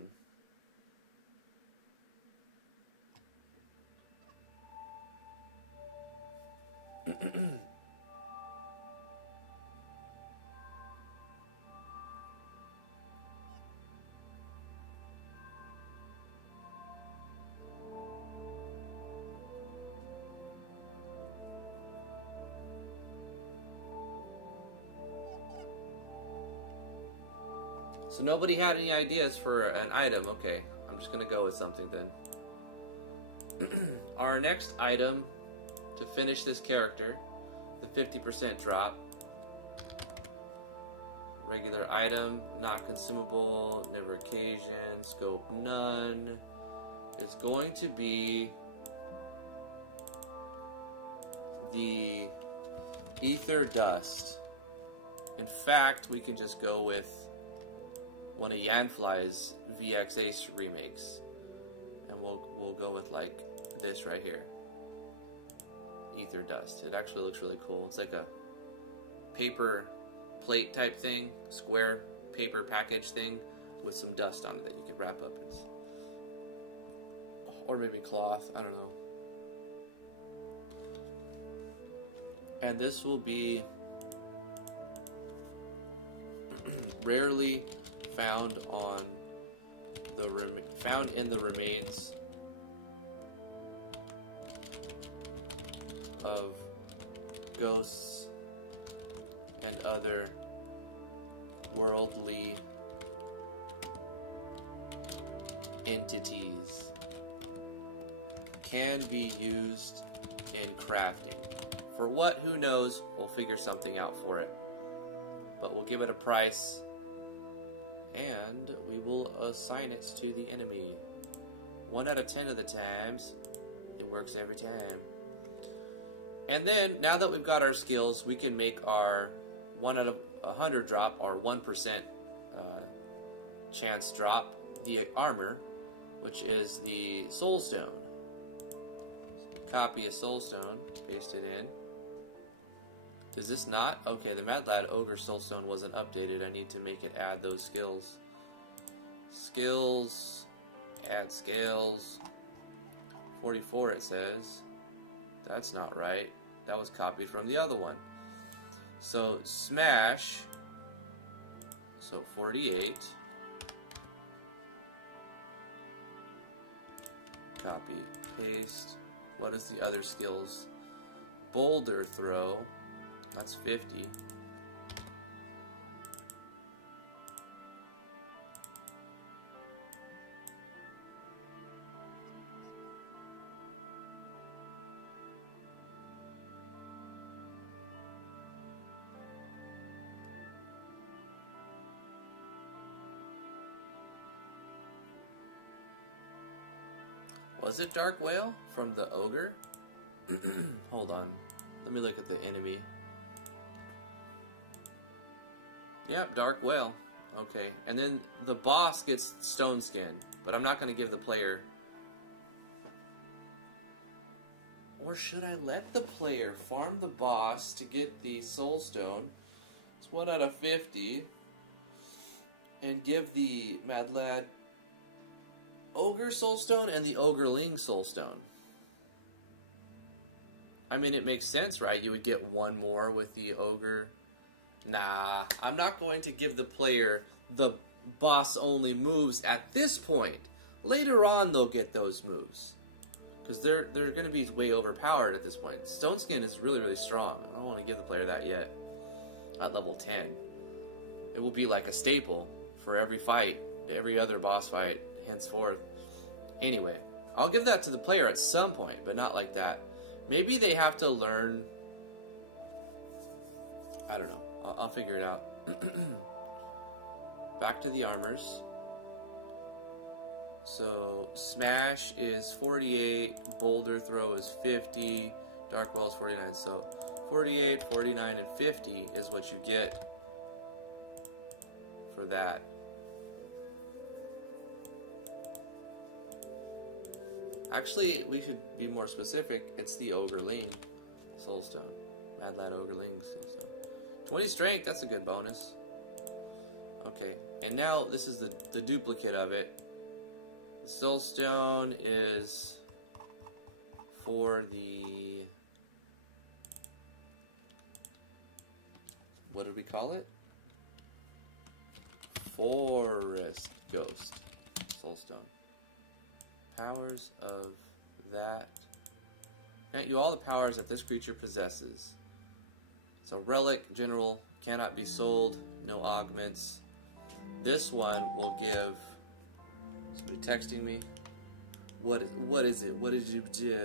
So nobody had any ideas for an item. Okay, I'm just going to go with something then. Our next item to finish this character, the 50% drop. Regular item, not consumable, never occasion, scope none. Is going to be the Ether Dust. In fact, we can just go with one of Yanfly's VX Ace remakes, and we'll go with like this right here, Ether Dust. It actually looks really cool. It's like a paper plate type thing, square paper package thing with some dust on it that you can wrap up, or maybe cloth. I don't know. And this will be rarely found on found in the remains of ghosts and other worldly entities. Can be used in crafting. For what? Who knows? We'll figure something out for it. But we'll give it a price, and we will assign it to the enemy. 1 out of 10 of the times, it works every time. And then, now that we've got our skills, we can make our 1 out of 100 drop, our 1% chance drop, the armor, which is the Soulstone. Copy a Soulstone, paste it in. Is this not? Okay, the Mad Lad Ogre Soulstone wasn't updated. I need to make it add those skills. Skills, add scales. 44 it says. That's not right. That was copied from the other one. So smash. So 48. Copy, paste. What is the other skills? Boulder throw. That's 50. Was it Dark Whale from the Ogre? Hold on. Let me look at the enemy. Yep, Dark Whale. Okay, and then the boss gets Stone Skin, but I'm not going to give the player... Or should I let the player farm the boss to get the Soul Stone? It's 1 out of 50. And give the Mad Lad Ogre Soul Stone and the Ogreling Soul Stone. I mean, it makes sense, right? You would get one more with the Ogre. Nah, I'm not going to give the player the boss-only moves at this point. Later on, they'll get those moves. Because they're going to be way overpowered at this point. Stone Skin is really, really strong. I don't want to give the player that yet. At level 10. It will be like a staple for every fight, every other boss fight, henceforth. Anyway, I'll give that to the player at some point, but not like that. Maybe they have to learn... I don't know. I'll figure it out. Back to the armors. So, Smash is 48, Boulder Throw is 50, Dark Well is 49. So, 48, 49, and 50 is what you get for that. Actually, we should be more specific. It's the Ogreling Soulstone. Mad Lad Ogreling Soulstone. 20 Strength, that's a good bonus. Okay, and now this is the duplicate of it. Soulstone is for the... What did we call it? Forest Ghost Soulstone. Powers of that. Grant you all the powers that this creature possesses. So relic, general, cannot be sold, no augments. This one will give... Somebody texting me. What is it? What did you do?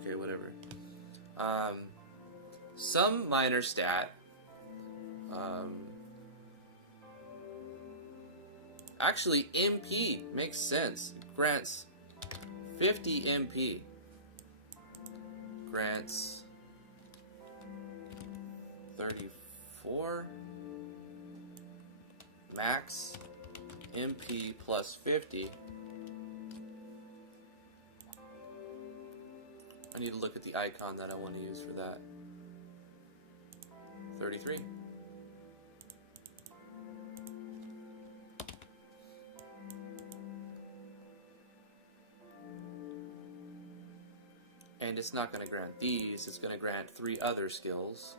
Okay, whatever. Some minor stat. Actually, MP makes sense. Grants 50 MP. Grants 34. Max MP plus 50. I need to look at the icon that I want to use for that. 33. And it's not going to grant these, it's going to grant 3 other skills.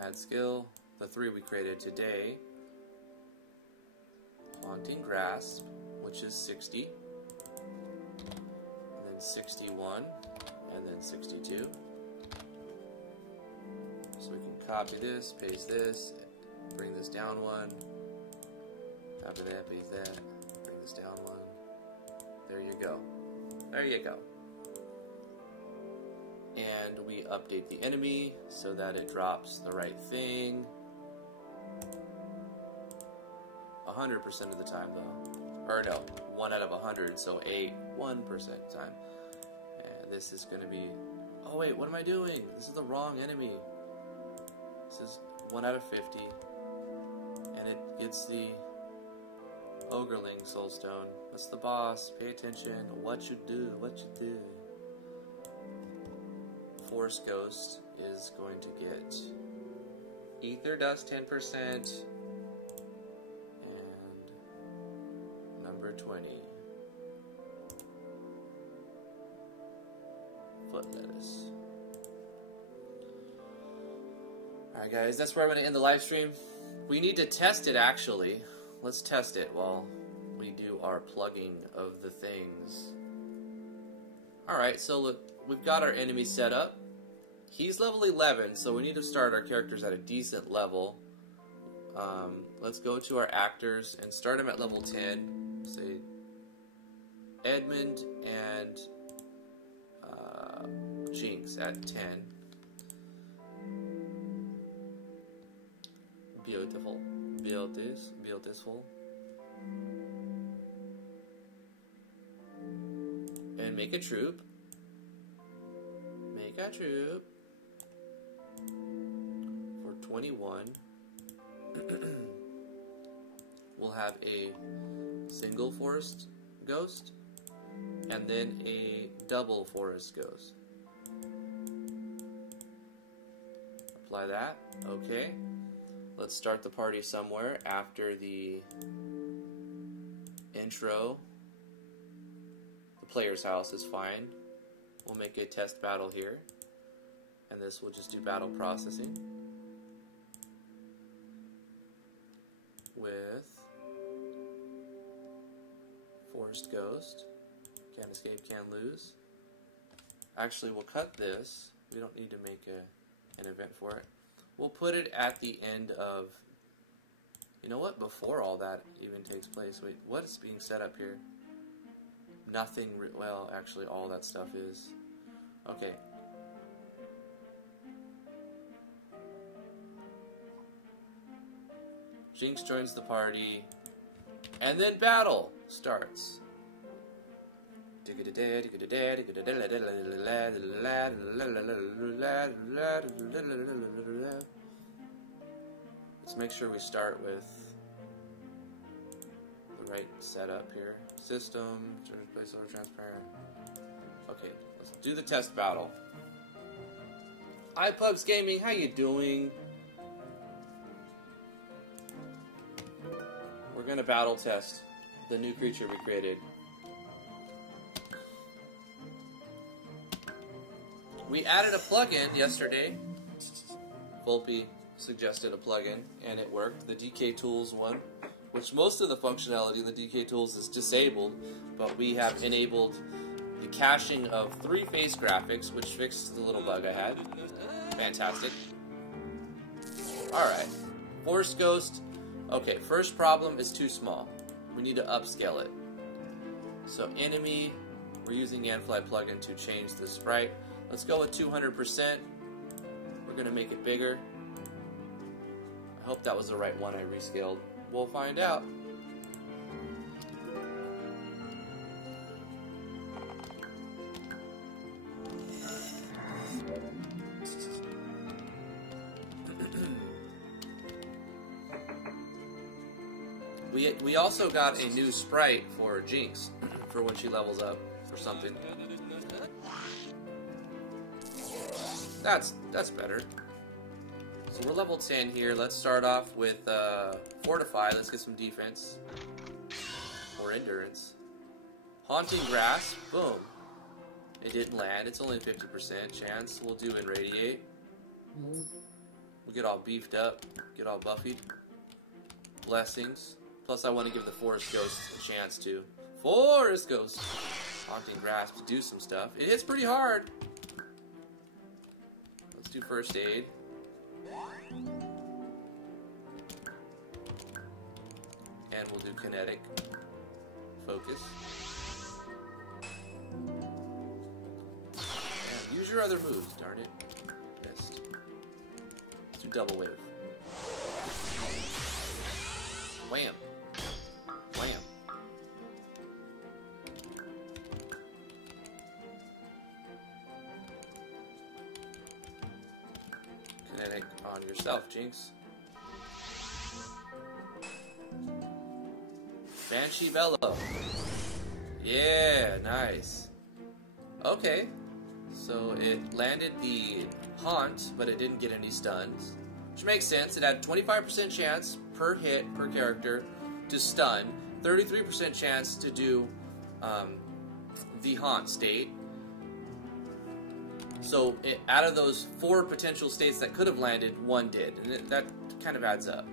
Add skill, the 3 we created today. Haunting Grasp, which is 60, and then 61, and then 62. So we can copy this, paste this, bring this down 1, copy that, paste that, bring this down 1. There you go. There you go. And we update the enemy so that it drops the right thing. 100% of the time, though. Or no, 1 out of 100, so 1% time. And this is going to be... Oh wait, what am I doing? This is the wrong enemy. This is 1 out of 50. And it gets the Ogreling Soulstone. That's the boss. Pay attention. What you do. What you do. Force Ghost is going to get Ether Dust 10%. 20. Foot lettuce. Alright guys, that's where I'm going to end the live stream. We need to test it actually. Let's test it while we do our plugging of the things. Alright, so look, we've got our enemy set up. He's level 11, so we need to start our characters at a decent level. Let's go to our actors and start them at level 10. Say Edmund and Jinx at 10. Beautiful. Beautiful. And make a troop. Make a troop. For 21. we'll have a single forest ghost and then a double forest ghost. Apply that. Okay. Let's start the party somewhere after the intro. The player's house is fine. We'll make a test battle here. And this will just do battle processing. With Forest Ghost. Can't escape, can't lose. Actually, we'll cut this. We don't need to make an event for it. We'll put it at the end of... You know what? Before all that even takes place. Wait, what is being set up here? Nothing... Well, actually, all that stuff is... Okay. Jinx joins the party. And then battle starts. Let's make sure we start with the right setup here. System, turn place over transparent. Okay, let's do the test battle. KPLabsGaming, how you doing? We're gonna battle test the new creature we created. We added a plugin yesterday. Volpe suggested a plugin, and it worked. The DK Tools one, which most of the functionality of the DK Tools is disabled, but we have enabled the caching of 3 face graphics, which fixed the little bug I had. Fantastic. Alright. Forest Ghost. Okay, first problem is too small. We need to upscale it. So enemy, we're using Ganfly plugin to change the sprite. Let's go with 200%. We're going to make it bigger. I hope that was the right one I rescaled. We'll find out. We also got a new sprite for Jinx for when she levels up or something. That's better. So we're level 10 here. Let's start off with Fortify. Let's get some defense. Or endurance. Haunting Grasp. Boom. It didn't land. It's only 50% chance. We'll do Irradiate. We'll get all beefed up. Get all buffied. Blessings. Plus I want to give the Forest Ghost a chance to. Forest Ghost! Haunting Grasp to do some stuff. It hits pretty hard. Let's do First Aid. And we'll do Kinetic Focus. And use your other moves, darn it. Missed. Let's do Double Wave. Wham! Wham! Kinetic on yourself, Jinx. Banshee Bellow. Yeah, nice. Okay. So it landed the Haunt, but it didn't get any stuns. Which makes sense. It had 25% chance per hit, per character, to stun. 33% chance to do the Haunt state. So out of those 4 potential states that could have landed, 1 did. And that kind of adds up.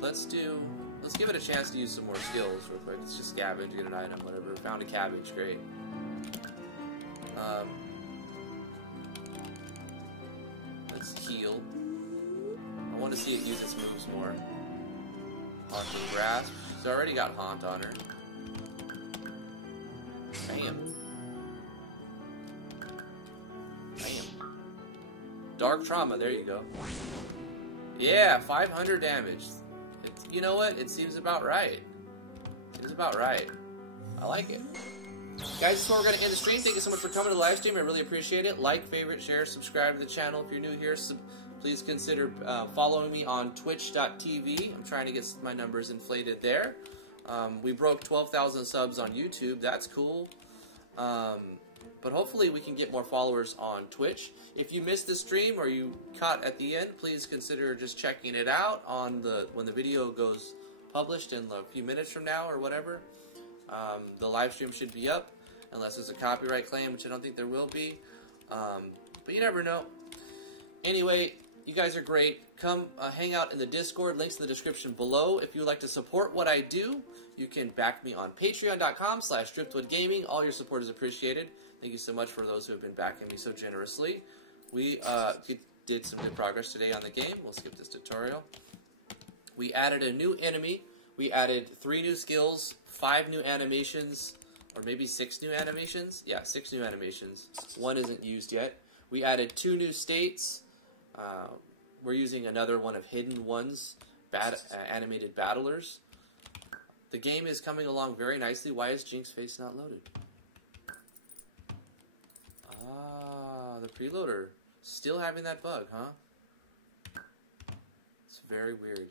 Let's give it a chance to use some more skills real quick. Let's just scavenge, get an item, whatever. Found a cabbage, great. Let's heal. I want to see it use its moves more. Haunting Grasp. She's already got Haunt on her. Bam. Bam. Dark Trauma, there you go. Yeah, 500 damage. You know what? It seems about right. Seems about right. I like it. Guys, this is where we're going to end the stream. Thank you so much for coming to the live stream. I really appreciate it. Like, favorite, share, subscribe to the channel if you're new here. Please consider following me on twitch.tv. I'm trying to get my numbers inflated there. We broke 12,000 subs on YouTube. That's cool. But hopefully we can get more followers on Twitch. If you missed the stream or you caught at the end, please consider just checking it out on when the video goes published in a few minutes from now or whatever. The live stream should be up, unless there's a copyright claim, which I don't think there will be. But you never know. Anyway, you guys are great. Come hang out in the Discord. Links in the description below. If you would like to support what I do, you can back me on patreon.com/driftwoodgaming. All your support is appreciated. Thank you so much for those who have been backing me so generously. We did some good progress today on the game. We'll skip this tutorial. We added a new enemy. We added 3 new skills, 5 new animations, or maybe 6 new animations. Yeah, 6 new animations. 1 isn't used yet. We added 2 new states. We're using another one of Hidden One's animated battlers. The game is coming along very nicely. Why is Jink's face not loaded? Ah, the preloader. Still having that bug, huh? It's very weird.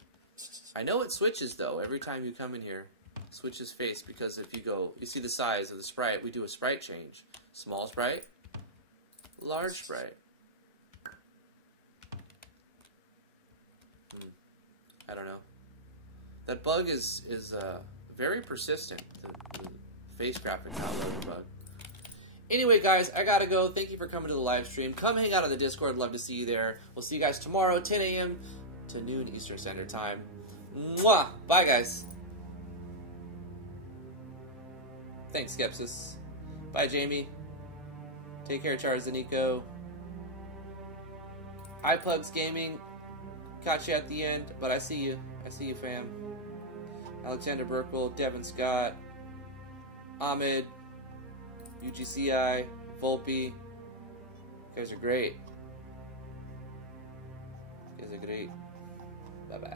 I know it switches, though, every time you come in here. Switches face, because if you go, you see the size of the sprite, we do a sprite change. Small sprite, large sprite. I don't know. That bug is very persistent. The face graphic not loading bug. Anyway, guys, I gotta go. Thank you for coming to the live stream. Come hang out on the Discord. Love to see you there. We'll see you guys tomorrow, 10 a.m. to noon Eastern Standard Time. Mwah! Bye, guys. Thanks, Skepsis. Bye, Jaime. Take care, Charzanico. HiPugsGaming. Caught you at the end, but I see you. I see you, fam. Alexander Burkle, Devin Scott, Ahmed, UGCI, Volpe. You guys are great. You guys are great. Bye-bye.